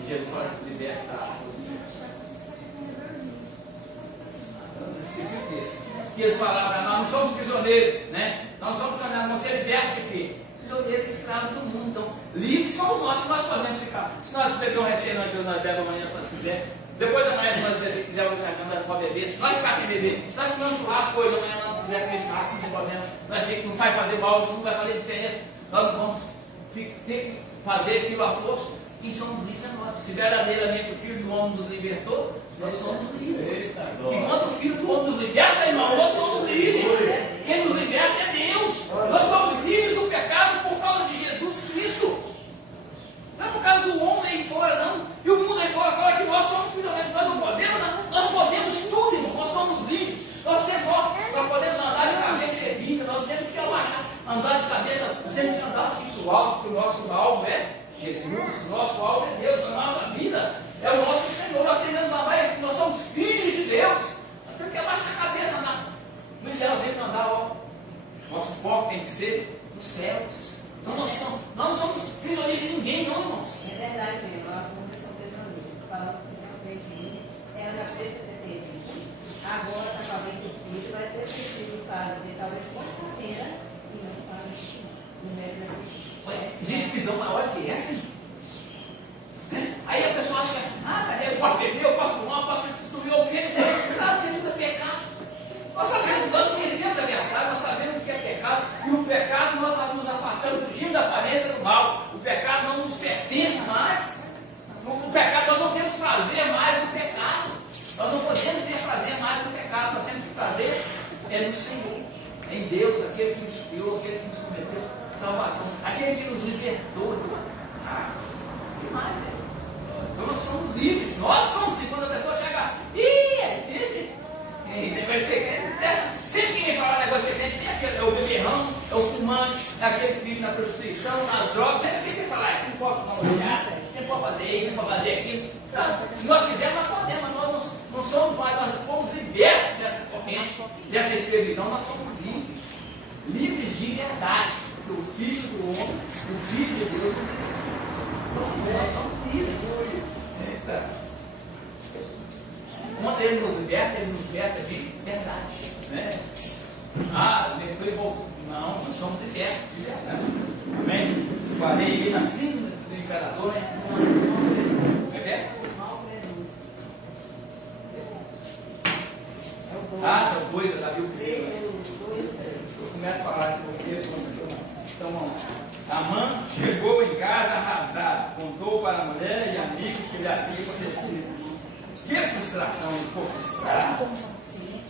E Jesus fala que liberta. Esqueci o texto. Que eles falavam, nós não somos prisioneiros, né? Nós somos prisioneiros, não ser libertos de quê? Prisioneiro, escravo do mundo. Então, livres somos nós, que nós podemos ficar. Se nós beber um refrigerante ou nós bebemos amanhã, se nós quisermos. Depois da manhã, se nós quisermos, nós podemos beber. Se nós ficar sem beber, se nós comermos churrasco hoje, amanhã nós não quisermos comer churrasco, não tem problema. Nós achamos que não vai fazer mal, não vai fazer diferença. Nós não vamos ter que fazer aquilo à força. Quem somos livres é nós. Se verdadeiramente o Filho do Homem nos libertou, nós somos livres. E quando o Filho do Homem nos liberta, irmão, nós somos livres. Quem nos liberta é Deus. Nós somos livres do pecado por causa de Jesus Cristo. Não é por causa do homem aí fora, não. E o mundo aí fora fala que nós somos prisioneiros. Nós não podemos, não. Nós podemos tudo, irmão. Nós somos livres. Nós podemos andar de cabeça erguida. Nós temos que andar de cabeça. Nós temos que andar assim do alto, porque o nosso alvo é Jesus. Nosso alvo é Deus. A nossa vida é o nosso Senhor. Nós temos mamãe, nós somos filhos de Deus. Nós temos que abaixar a cabeça, andar. No idealzinho de andar, ó. Nosso foco tem que ser nos céus. Então nós não somos prisioneiros de ninguém, não, irmãos. É verdade mesmo, a conversão prisioneira. Falando que não fez de mim, ela já fez 70 dias. Agora está fazendo o filho, vai ser possível fazer talvez quarta-feira e não faz no médio da Existe prisão maior que essa? Aí a pessoa acha, eu posso beber, eu posso fumar, eu posso subir o quê? Claro, isso é tudo pecado. Nós conhecemos a verdade, nós sabemos o que é pecado, e o pecado nós nos afastamos, fugindo da aparência do mal. O pecado não nos pertence mais. O pecado, nós não temos prazer mais no pecado. Nós não podemos ter prazer mais no pecado, nós temos que prazer no Senhor, em Deus, aquele que nos criou, aquele que nos prometeu salvação, aquele que nos libertou. Que mais, Então nós somos livres, nós somos livres. Quando a pessoa chega, vai ser crente. Sempre que me falar negócio de crente, é o beberrão, é o fumante, é aquele que vive na prostituição, nas drogas, sempre tem que falar, você não pode ficar molhado, você não pode fazer isso, você não pode fazer aquilo. Se nós quisermos, nós podemos, nós não somos mais, nós fomos libertos dessa corrente, dessa escravidão, nós somos livres. Livres de verdade. O Filho do Homem, o Filho de Deus, nós somos livres. Quando Ele nos liberta de verdade. Né? Depois vou. Não, nós somos libertos de verdade. Amém? Falei aí na síndrome do imperador, né? Coisa da Bíblia. Eu começo a falar aqui porque então vamos lá. Amã chegou em casa arrasado, contou para a mulher e amigos que lhe havia acontecido. Que frustração, ele ficou frustrado.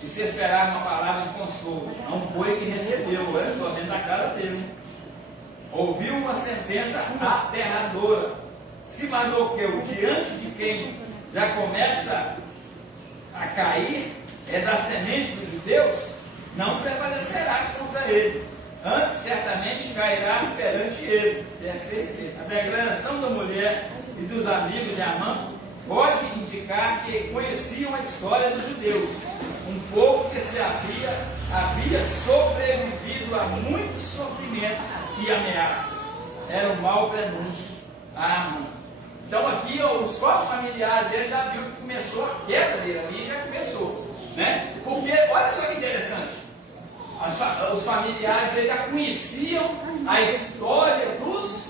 E se esperava uma palavra de consolo. Não foi que recebeu, olha só, dentro da cara dele. Ouviu uma sentença aterradora. Se Mardoqueu, diante de quem já começa a cair, é da semente dos judeus, não prevalecerás contra ele. Antes, certamente, cairás perante eles. A declaração da mulher e dos amigos de Amã pode indicar que conheciam a história dos judeus, um povo que havia sobrevivido a muitos sofrimentos e ameaças. Era um mau prenúncio a Amã. Então aqui os próprios familiares dele já viu que começou a queda dele ali, já começou, né? Porque, olha só que interessante, os familiares dele já conheciam a história dos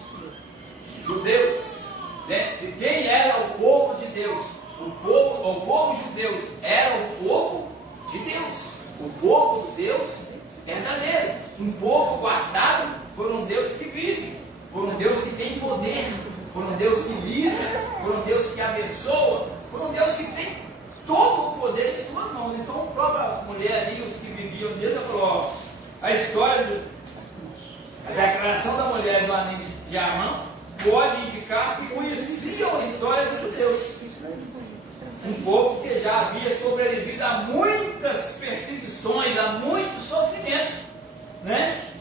judeus, né? De quem era o povo de Deus. O povo judeu era o povo de Deus, o povo de Deus verdadeiro, um povo guardado por um Deus que vive, por um Deus que tem poder, por um Deus que livra, por um Deus que abençoa, por um Deus que tem todo o poder em suas mãos. Então a própria mulher ali, os que viviam dele, falou, ó, a história a declaração da mulher do anel de Amã pode indicar que conheciam a história dos judeus. Um povo que já havia sobrevivido a muitas perseguições, a muitos sofrimentos, né?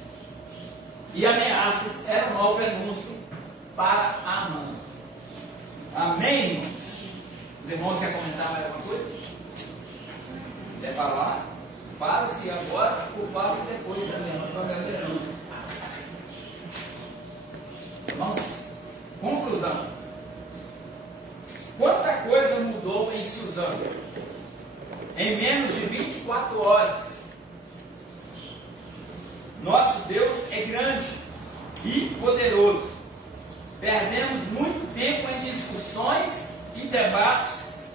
E ameaças eram um mau prenúncio para Amã. Amém, irmãos? Os irmãos querem comentar mais alguma coisa? Quer falar? Fala-se agora ou fala-se depois também. Vamos. Conclusão. Quanta coisa mudou em Suzano? Em menos de 24 horas. Nosso Deus é grande e poderoso. Perdemos muito tempo em discussões e debates,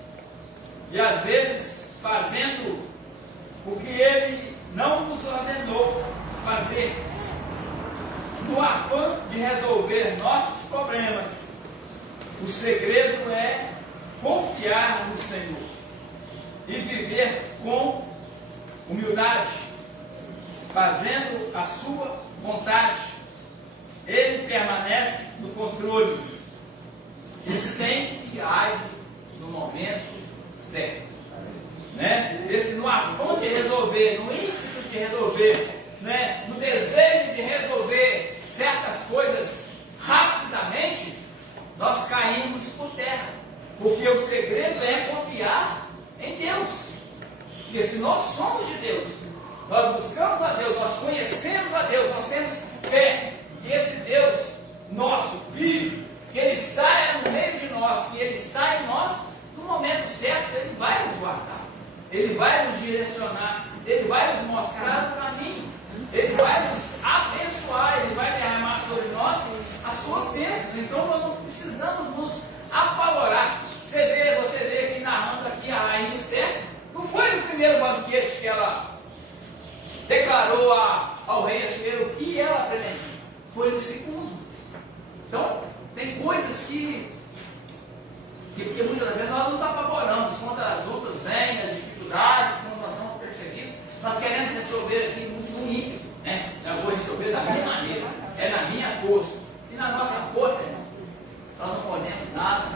e às vezes fazendo o que Ele não nos ordenou fazer, no afã de resolver nossos problemas. O segredo é confiar no Senhor e viver com humildade, fazendo a sua vontade. Ele permanece no controle e sempre age no momento certo, né? Esse no afã de resolver, no ímpeto de resolver, né? No desejo de resolver certas coisas rapidamente, nós caímos por terra, porque o segredo é confiar em Deus. Porque se nós somos de Deus, nós buscamos a Deus, nós conhecemos a Deus, nós temos fé que esse Deus nosso vive, que Ele está no meio de nós, que Ele está em nós, no momento certo Ele vai nos guardar, Ele vai nos direcionar, Ele vai nos mostrar o caminho, Ele vai nos abençoar, Ele vai derramar sobre nós as suas bênçãos. Então nós não precisamos nos apavorar. Você vê que narrando aqui a rainha Esther, não foi no primeiro banquete que ela declarou ao rei Assuero o que ela pretendia, foi no segundo. Então tem coisas que porque muitas vezes nós nos apavoramos quando as lutas vêm, as dificuldades, quando nós somos perseguidos, nós queremos resolver aqui no ímpeto, né? Eu vou resolver da minha maneira, é na minha força. E na nossa força, irmão, nós não podemos nada,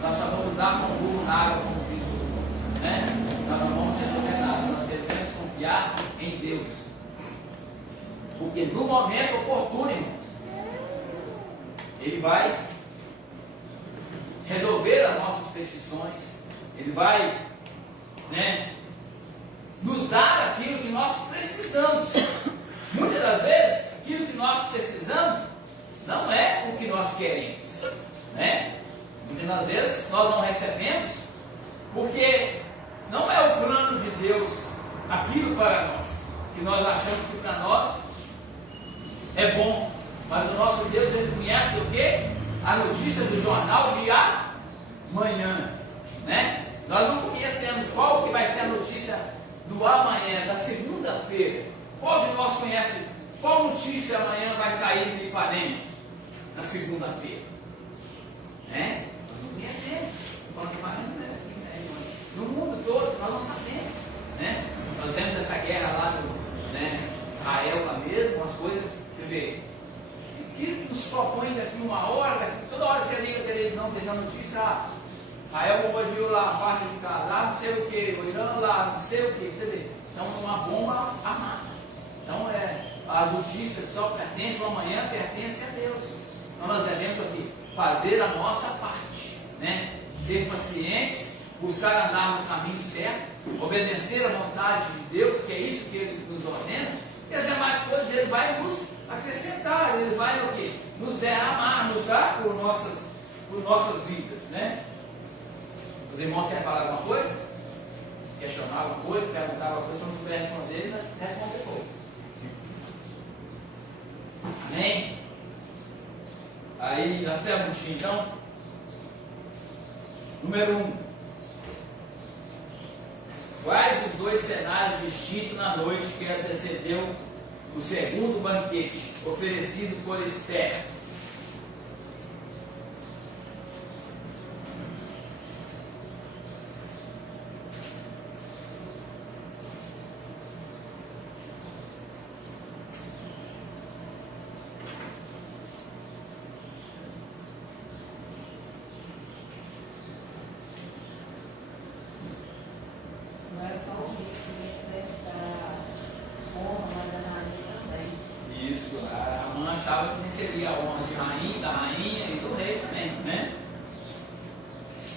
nós só vamos dar com o burro na água, como diz o outro, né? Nós não vamos resolver nada, nós devemos confiar em Deus. Porque no momento oportuno, irmãos, Ele vai resolver as nossas petições, Ele vai, né, nos dar aquilo que nós precisamos. Muitas das vezes, aquilo que nós precisamos não é o que nós queremos, né? Muitas das vezes nós não recebemos porque não é o plano de Deus aquilo para nós, que nós achamos que para nós é bom, mas o nosso Deus, Ele conhece o quê? A notícia do jornal de amanhã, né? Nós não conhecemos qual que vai ser a notícia do amanhã, da segunda-feira. Qual de nós conhece qual notícia amanhã vai sair de Ipanema? Na segunda-feira, né? Nós não conhecemos. Falando que Ipanema não é aqui, né? No mundo todo nós não sabemos, né? Nós temos essa guerra lá no, né, Israel lá mesmo, umas coisas, você vê, que nos propõe daqui uma hora, toda hora que você liga a televisão, tem a notícia, Israel bombardeou lá a faixa de Gaza, não sei o que, o Irã lá, não sei o que, você vê. Então uma bomba armada. Então a notícia só pertence, o amanhã pertence a Deus. Então nós devemos aqui fazer a nossa parte, né? Ser pacientes, buscar andar no caminho certo, obedecer à vontade de Deus, que é isso que Ele nos ordena, e as demais coisas Ele vai nos acrescentar, Ele vai o quê? Nos derramar, nos dar por nossas vidas, né? Os irmãos querem falar alguma coisa? Questionar alguma coisa? Perguntar alguma coisa? Se não puder responder, responde depois. Amém? Aí, as perguntinhas então. Número 1. Quais os dois cenários distintos na noite que antecedeu o segundo banquete oferecido por Esther? Não era só o rei que ia prestar honra, mas a rainha também. Isso, a Amã achava que seria a honra de rainha, da rainha e do rei também, né?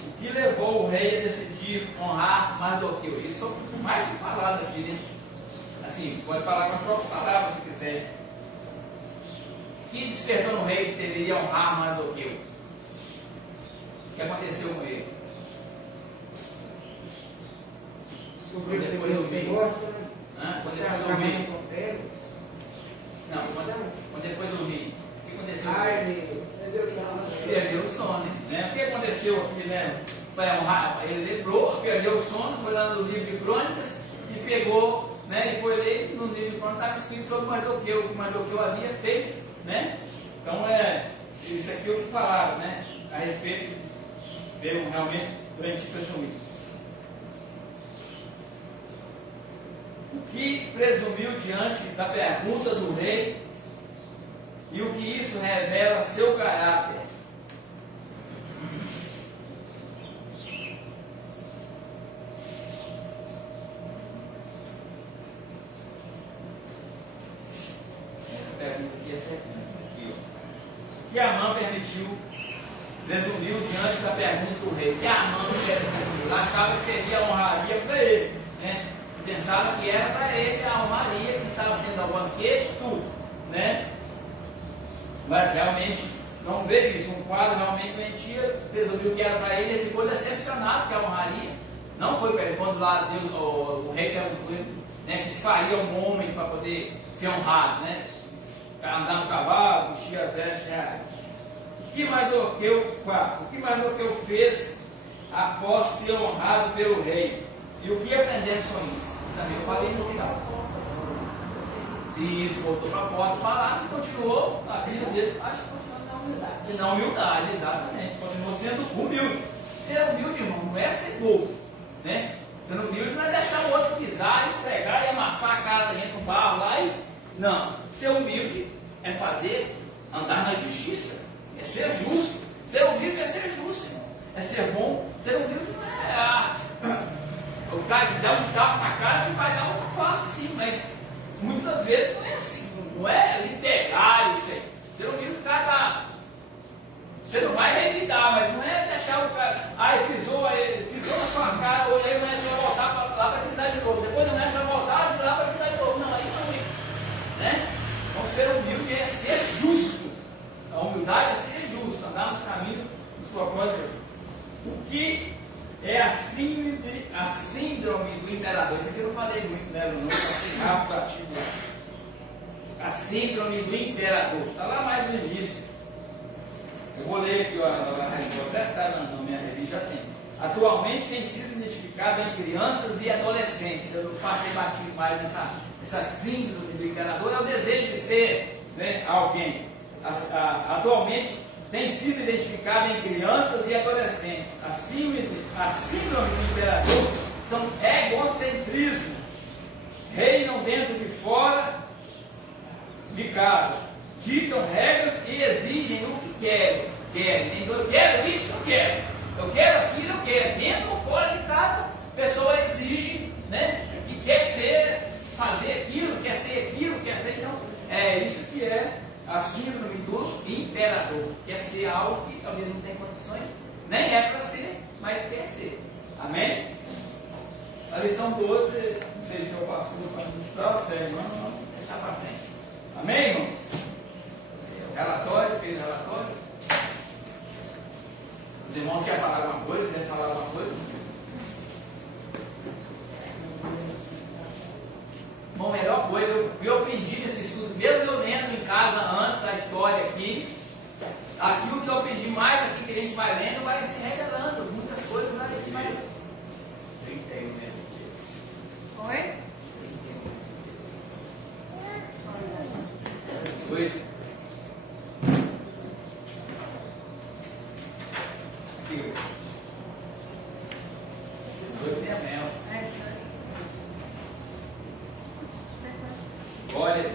O que levou o rei a decidir honrar Mardoqueu? Isso foi o mais falado aqui, né? Assim, pode falar com as próprias palavras se quiser. O que despertou no rei que deveria honrar Mardoqueu? O que aconteceu com ele? Descobriu que Depois ele do foi vinho. morto, Quando você ele foi acaba dormir? com ele. Não, quando ele foi dormir. O que aconteceu? Ele perdeu o sono. Perdeu o sono, né? O que aconteceu aqui, né? Para honrar, ele lembrou, perdeu o sono, foi lá no livro de Crônicas e pegou, né? E foi ler no livro de Crônicas, estava escrito sobre Mardoqueu, o que Mardoqueu havia feito, né? Então, isso aqui é o que falaram, né? A respeito, veio realmente durante o pessoal. O que presumiu diante da pergunta do rei e o que isso revela seu caráter? Essa pergunta aqui é certinha. Aqui, ó. O que Amã presumiu diante da pergunta do rei? O que Amã presumiu? Achava que seria a honraria para ele, né? Pensava que era para ele a honraria que estava sendo ao banquete, tudo, né? Mas realmente não veio isso. Um quadro realmente mentia, resolveu que era para ele, ele ficou decepcionado que a honraria não foi para ele. Quando lá Deus, o rei perguntou ele, né, que se faria um homem para poder ser honrado, né? Andar no cavalo, vestir as vestes reais. O que Mardoqueu fez após ser honrado pelo rei? E o que aprendemos com isso? Isso também eu falei no final. E isso voltou para a porta do palácio e continuou a vida dele. Acho que continuou na humildade. E na humildade, exatamente. Continuou sendo humilde. Ser humilde, irmão, não é ser bobo, né? Sendo humilde não é deixar o outro pisar, esfregar e amassar a cara da gente no barro lá e... Não. Ser humilde é fazer, andar na justiça. É ser justo. Ser humilde é ser justo, irmão. É ser bom. Ser humilde não é... O cara que dá um tapa na cara, você vai dar uma face sim, mas muitas vezes não é assim, não é literário isso aí. Você não viu que o cara tá. Você não vai revidar, mas não é deixar o cara. Ele pisou na sua cara, hoje aí começa a voltar lá para pisar de novo. Depois começa a voltar de lá para pisar de novo. Não, aí não é. Né? Então ser humilde é ser justo. A humildade é ser justo, andar nos caminhos dos propósitos. O que é a síndrome do imperador? Isso aqui eu não falei muito, né? Não passei rápido ativo. A síndrome do imperador. Está lá mais no início. Eu vou ler aqui, vou até estar na minha revista, já tem. Atualmente tem sido identificada em crianças e adolescentes. Eu não passei batido mais nessa síndrome do imperador. É o desejo de ser, né, alguém. Atualmente tem sido identificada em crianças e adolescentes. A síndrome do imperador são egocentrismo. Reinam dentro de fora de casa. Ditam regras e exigem o que querem. Eu quero isso, eu quero. Eu quero aquilo, eu quero. Dentro ou fora de casa, a pessoa exige, né? E quer fazer aquilo, quer ser. Então, é isso que é a síndrome do imperador. Quer ser algo que talvez não tem condições, nem é para ser, mas quer ser. Amém? A lição de hoje, não sei se eu passo para mostrar, se é irmão, não, deixar para frente. Amém, irmãos? Relatório, fez relatório. Os irmãos querem falar alguma coisa? Querem falar alguma coisa? Bom, a melhor coisa, eu aprendi nesse estudo, mesmo eu lendo em casa antes da história aqui, aquilo que eu aprendi mais aqui que a gente vai lendo, vai se revelando, muitas coisas a gente vai lendo. 31 mesmo. Oi? 8. Aqui. 8 é mesmo. Glória a Deus.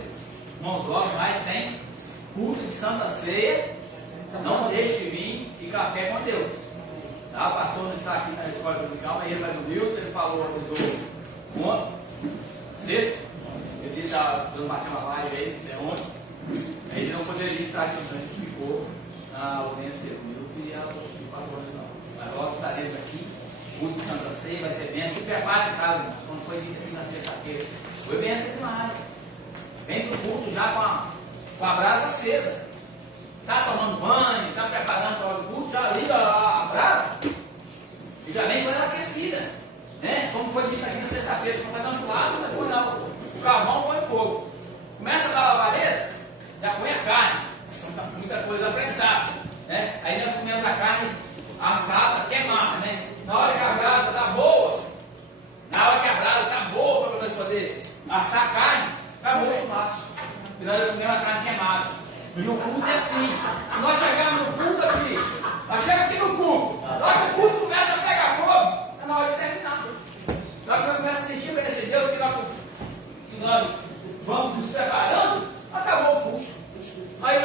Irmãos, logo mais tem culto de Santa Ceia. Não deixe de vir e café com Deus. Tá? O pastor não está aqui na escola dominical, mas ele vai do Milton, ele falou, avisou ontem, sexta. Ele está dando bater uma live aí, não sei onde. Aí ele não poderia estar aqui, então a gente ficou na ausência dele, o Milton e a pastor não. Mas logo estaremos aqui. Culto de Santa Ceia vai ser bênção. Se prepara em casa, quando foi dito aqui na sexta-feira. Foi bênção demais. Vem pro culto já com a brasa acesa. Está tomando banho, está preparando para o culto, já liga a brasa e já vem com ela aquecida. Né? Como foi dito aqui na sexta-feira, para fazer um churrasco, mas põe lá o carvão, põe fogo. Começa a dar a labareda, já põe a carne. São muita coisa apressada. Né? Aí nós comemos a carne assada, queimada. Né? Na hora que a brasa está boa, para nós poder assar a carne, acabou o churrasco. E nós já comemos a carne queimada. E o culto é assim. Se nós chegarmos no culto aqui, nós chegamos aqui no culto, na hora que o culto começa a pegar fogo, é na hora de terminar. Na hora que nós começamos a sentir a presença de Deus, que nós vamos nos preparando, acabou o culto. Aí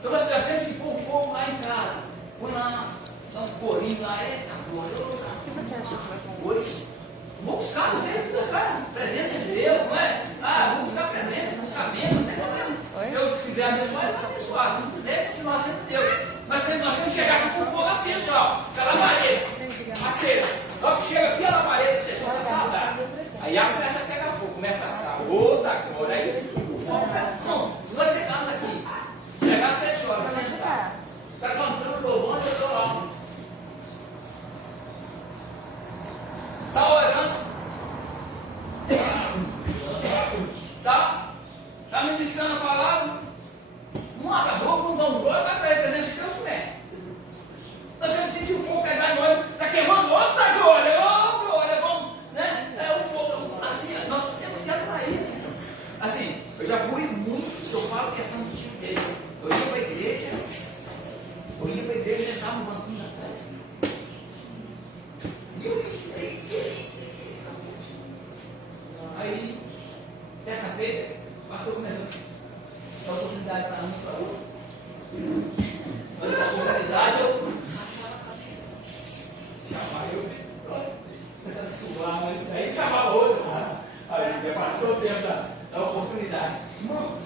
então nós temos que pôr o fogo lá em casa. Põe lá, dá um corinho lá, o que você acha que vai com hoje? Vou buscar, não tem que buscar a presença de Deus, não é? Vou buscar a presença, buscar a bênção, não tem problema. Deus quiser abençoar, ele vai abençoar. Se não quiser, continuar sendo Deus. Mas nós temos que chegar aqui com o fogo aceso já, ó. Com a labareda acesa. Logo que chega aqui a labareda, você só tem saudade. Aí já começa a pegar fogo, começa a assar. Outra agora, aí o fogo pega. Não, se você canta aqui, chegar às 7 horas, você está cantando, louvando, eu estou lá. Está orando. Está ministrando a palavra. Não acabou, não dá um glória, vai para a presença de Deus como é. Nós temos que sentir o fogo pegar em nós. Está queimando outra glória, vamos, né? É o fogo. Assim, nós temos que atrair. Assim, eu já fui muito, eu falo que é São Tipo dele. Eu ia para a igreja, sentava no banquinho atrás. Aí, certa feita, o pastor começou assim, dá oportunidade para um para outro. Mas a oportunidade eu chamava eu, suar, mas aí chamava outro. Aí já passou o tempo da oportunidade. Irmão,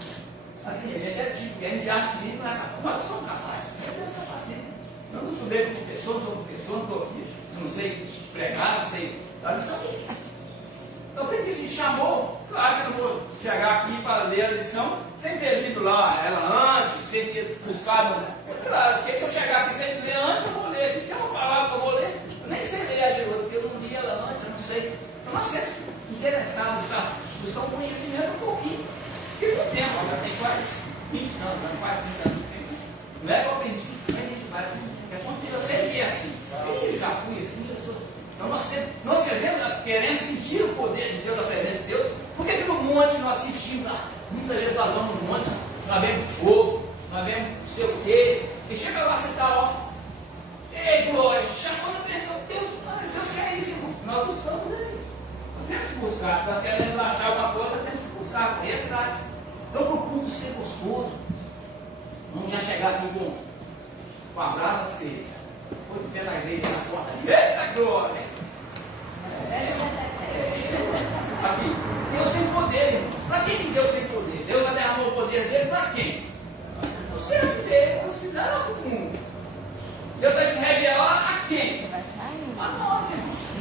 assim, a gente é tipo, a gente acha que a gente não é capaz. Nós somos capazes, nós temos capacidade. Eu não estudei como professor, não sou professor, não estou aqui, não sei pregar, não sei dar lição. Então, por que se chamou? Claro que eu não vou chegar aqui para ler a lição sem ter lido lá ela antes, sem ter buscado. Claro, porque se eu chegar aqui sem ler antes, eu vou ler. Aqui tem uma palavra que eu vou ler, eu nem sei ler a de outra, porque eu não li ela antes, eu não sei. Então, nós temos que interessar, buscar um conhecimento um pouquinho. E com o tempo, já tem quase 20 anos, não faz 30 anos. Não é que eu aprendi, mas a gente vai aprender. Eu sei que é assim. Eu já fui assim, eu sou. Então nós queremos sentir o poder de Deus, a presença de Deus. Por que no monte nós sentimos lá? Muitas vezes nós vamos no monte, nós vemos fogo, nós vemos não sei o quê. E chega lá, você está, ó. Ei, glória, chamando a atenção de Deus. Deus quer isso, irmão. Nós buscamos ele. Nós temos que buscar. Se nós queremos achar alguma coisa, nós temos que buscar, correr atrás. Então, para o culto ser gostoso, vamos já chegar aqui com a brasa acesa. Foi pela igreja na porta ali. Eita glória! Aqui, Deus tem poder, irmãos. Para quem que Deus tem poder? Deus vai derramar o poder dele para quem? O servo dele, para o mundo. Deus vai se revelar a quem? A nós, irmãos.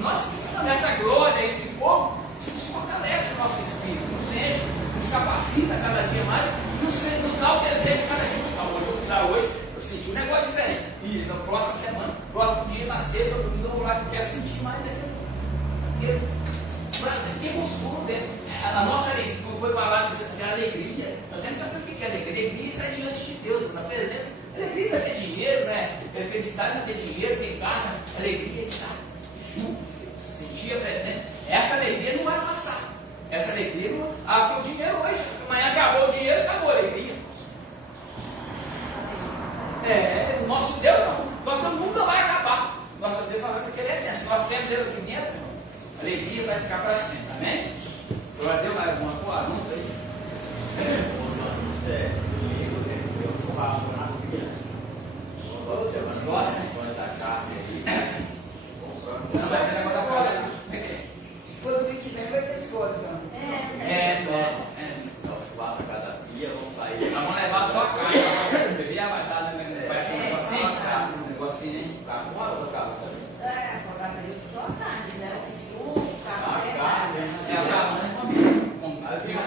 nós precisamos dessa glória, esse fogo, isso fortalece o nosso espírito, nos enche, nos capacita cada dia mais, nos dá o desejo de cada dia. Hoje eu fui lá hoje, eu senti um negócio diferente. E na próxima semana, próximo dia, na sexta ou domingo, eu vou lá, eu quero sentir mais daquilo. Que gostoso, né? A nossa alegria, foi falar disso, porque a alegria, nós temos que saber o que é alegria. Alegria está diante de Deus, na presença. Alegria não é ter dinheiro, né? Felicidade não é ter dinheiro, ter casa. Alegria é estar junto, sentir a presença. Essa alegria não vai passar. Essa alegria não. Ah, tem o dinheiro hoje, amanhã acabou o dinheiro, acabou a alegria. O nosso Deus, nosso Deus nunca vai acabar. Nosso Deus não vai porque Ele é imenso. Nós temos Ele aqui dentro, a alegria vai ficar para sempre, amém? Glória a Deus, mais alguma anúncio aí? O anúncio é domingo, tem um churrasco na Vila. Semana Nossa, da carne aí. não vai ter negócio da palestra. Se for domingo que vem, vai ter escola, então. Então, churrasco cada dia, vamos sair. Nós vamos levar só a carne, beber a batata, vai ser um negocinho, um negocinho, né? Tá com a outra casa também. Só carne, né? Suco, A café. carne, É a carne, com fio,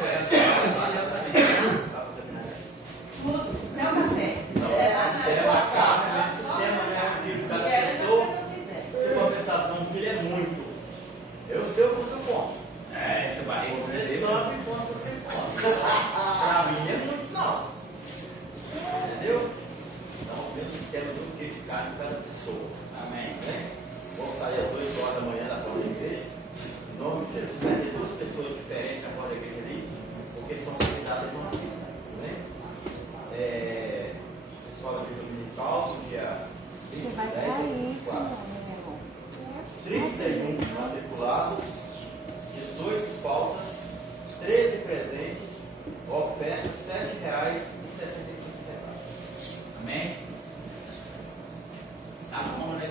Tudo. Não café. Então, o sistema carne, né? O sistema, né? O que cada pessoa, se for compensação, o que é muito. Eu sei o que eu conto. Você vai. Você sabe quanto você conta. Pra mim é muito não. Entendeu? Então, o mesmo sistema do que de carne de cada pessoa. Amém. Né? Vamos sair às 8 horas da manhã da porta da igreja. Em nome de Jesus, vai ter duas pessoas diferentes na porta da igreja ali, porque são convidadas de uma vida. Né? Escola de dominical, no dia 31 matriculados, 18 faltas, 13 presentes, oferta R$ 7,75. Amém? Tá bom, né?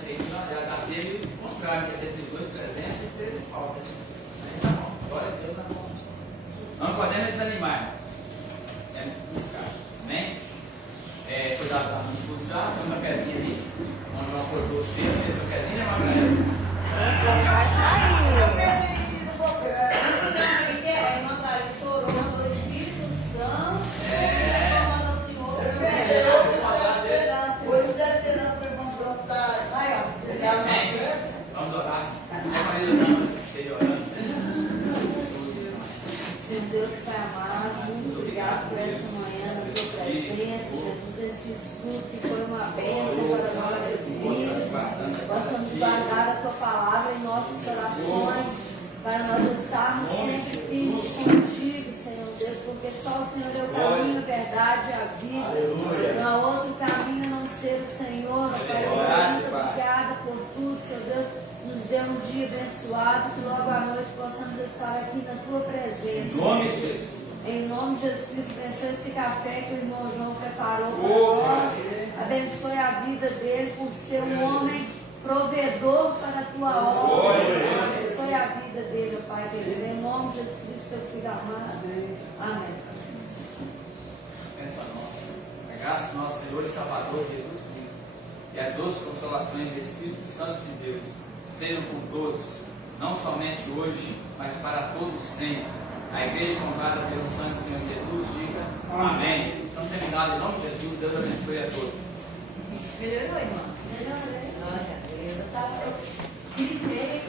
Já teve o contrário, já teve 18 presenças e 13 faltas. Mas tá bom, glória a Deus, tá bom. Não podemos desanimar. Temos que buscar. Amém? Cuidado para não estudo já, tem uma pezinha ali. Quando não acordou cedo, tem uma pezinha, né, Margarida? Eu pensei no programa. Mandar chorou, mandou o Espírito Santo. Mandou o Senhor. Hoje deve ter na vontade. Vai, ó. Amém? Vamos orar. É Maria não, esteja orando. Seu Deus Pai amado, muito obrigado por essa manhã na tua presença, Jesus, esse estudo que foi uma bênção para nossas vidas. Possamos guardar a tua palavra em nossos corações, para nós estarmos sempre firmes contigo, Senhor Deus, porque só o Senhor é o caminho, a verdade e a vida. Não há outro caminho a não ser o Senhor, Pai. Muito obrigada por tudo, Senhor Deus. Nos dê um dia abençoado, que logo à noite possamos estar aqui na tua presença. Em nome de Jesus. Em nome de Jesus Cristo, abençoe esse café que o irmão João preparou para nós. Abençoe a vida dele por ser um homem provedor para a tua obra. Abençoe a vida dele, Pai querido. Em nome de Jesus Cristo, teu filho amado. Amém. Pensa nossa. A graça do nosso Senhor e Salvador Jesus Cristo e as doces consolações do Espírito Santo de Deus sejam com todos, não somente hoje, mas para todos sempre. A igreja comprada pelo sangue do Senhor Jesus diga amém. Estamos terminados em nome de Jesus. Deus abençoe a todos. Melhorou, irmão? Melhorou. Glória a Deus. Eu queria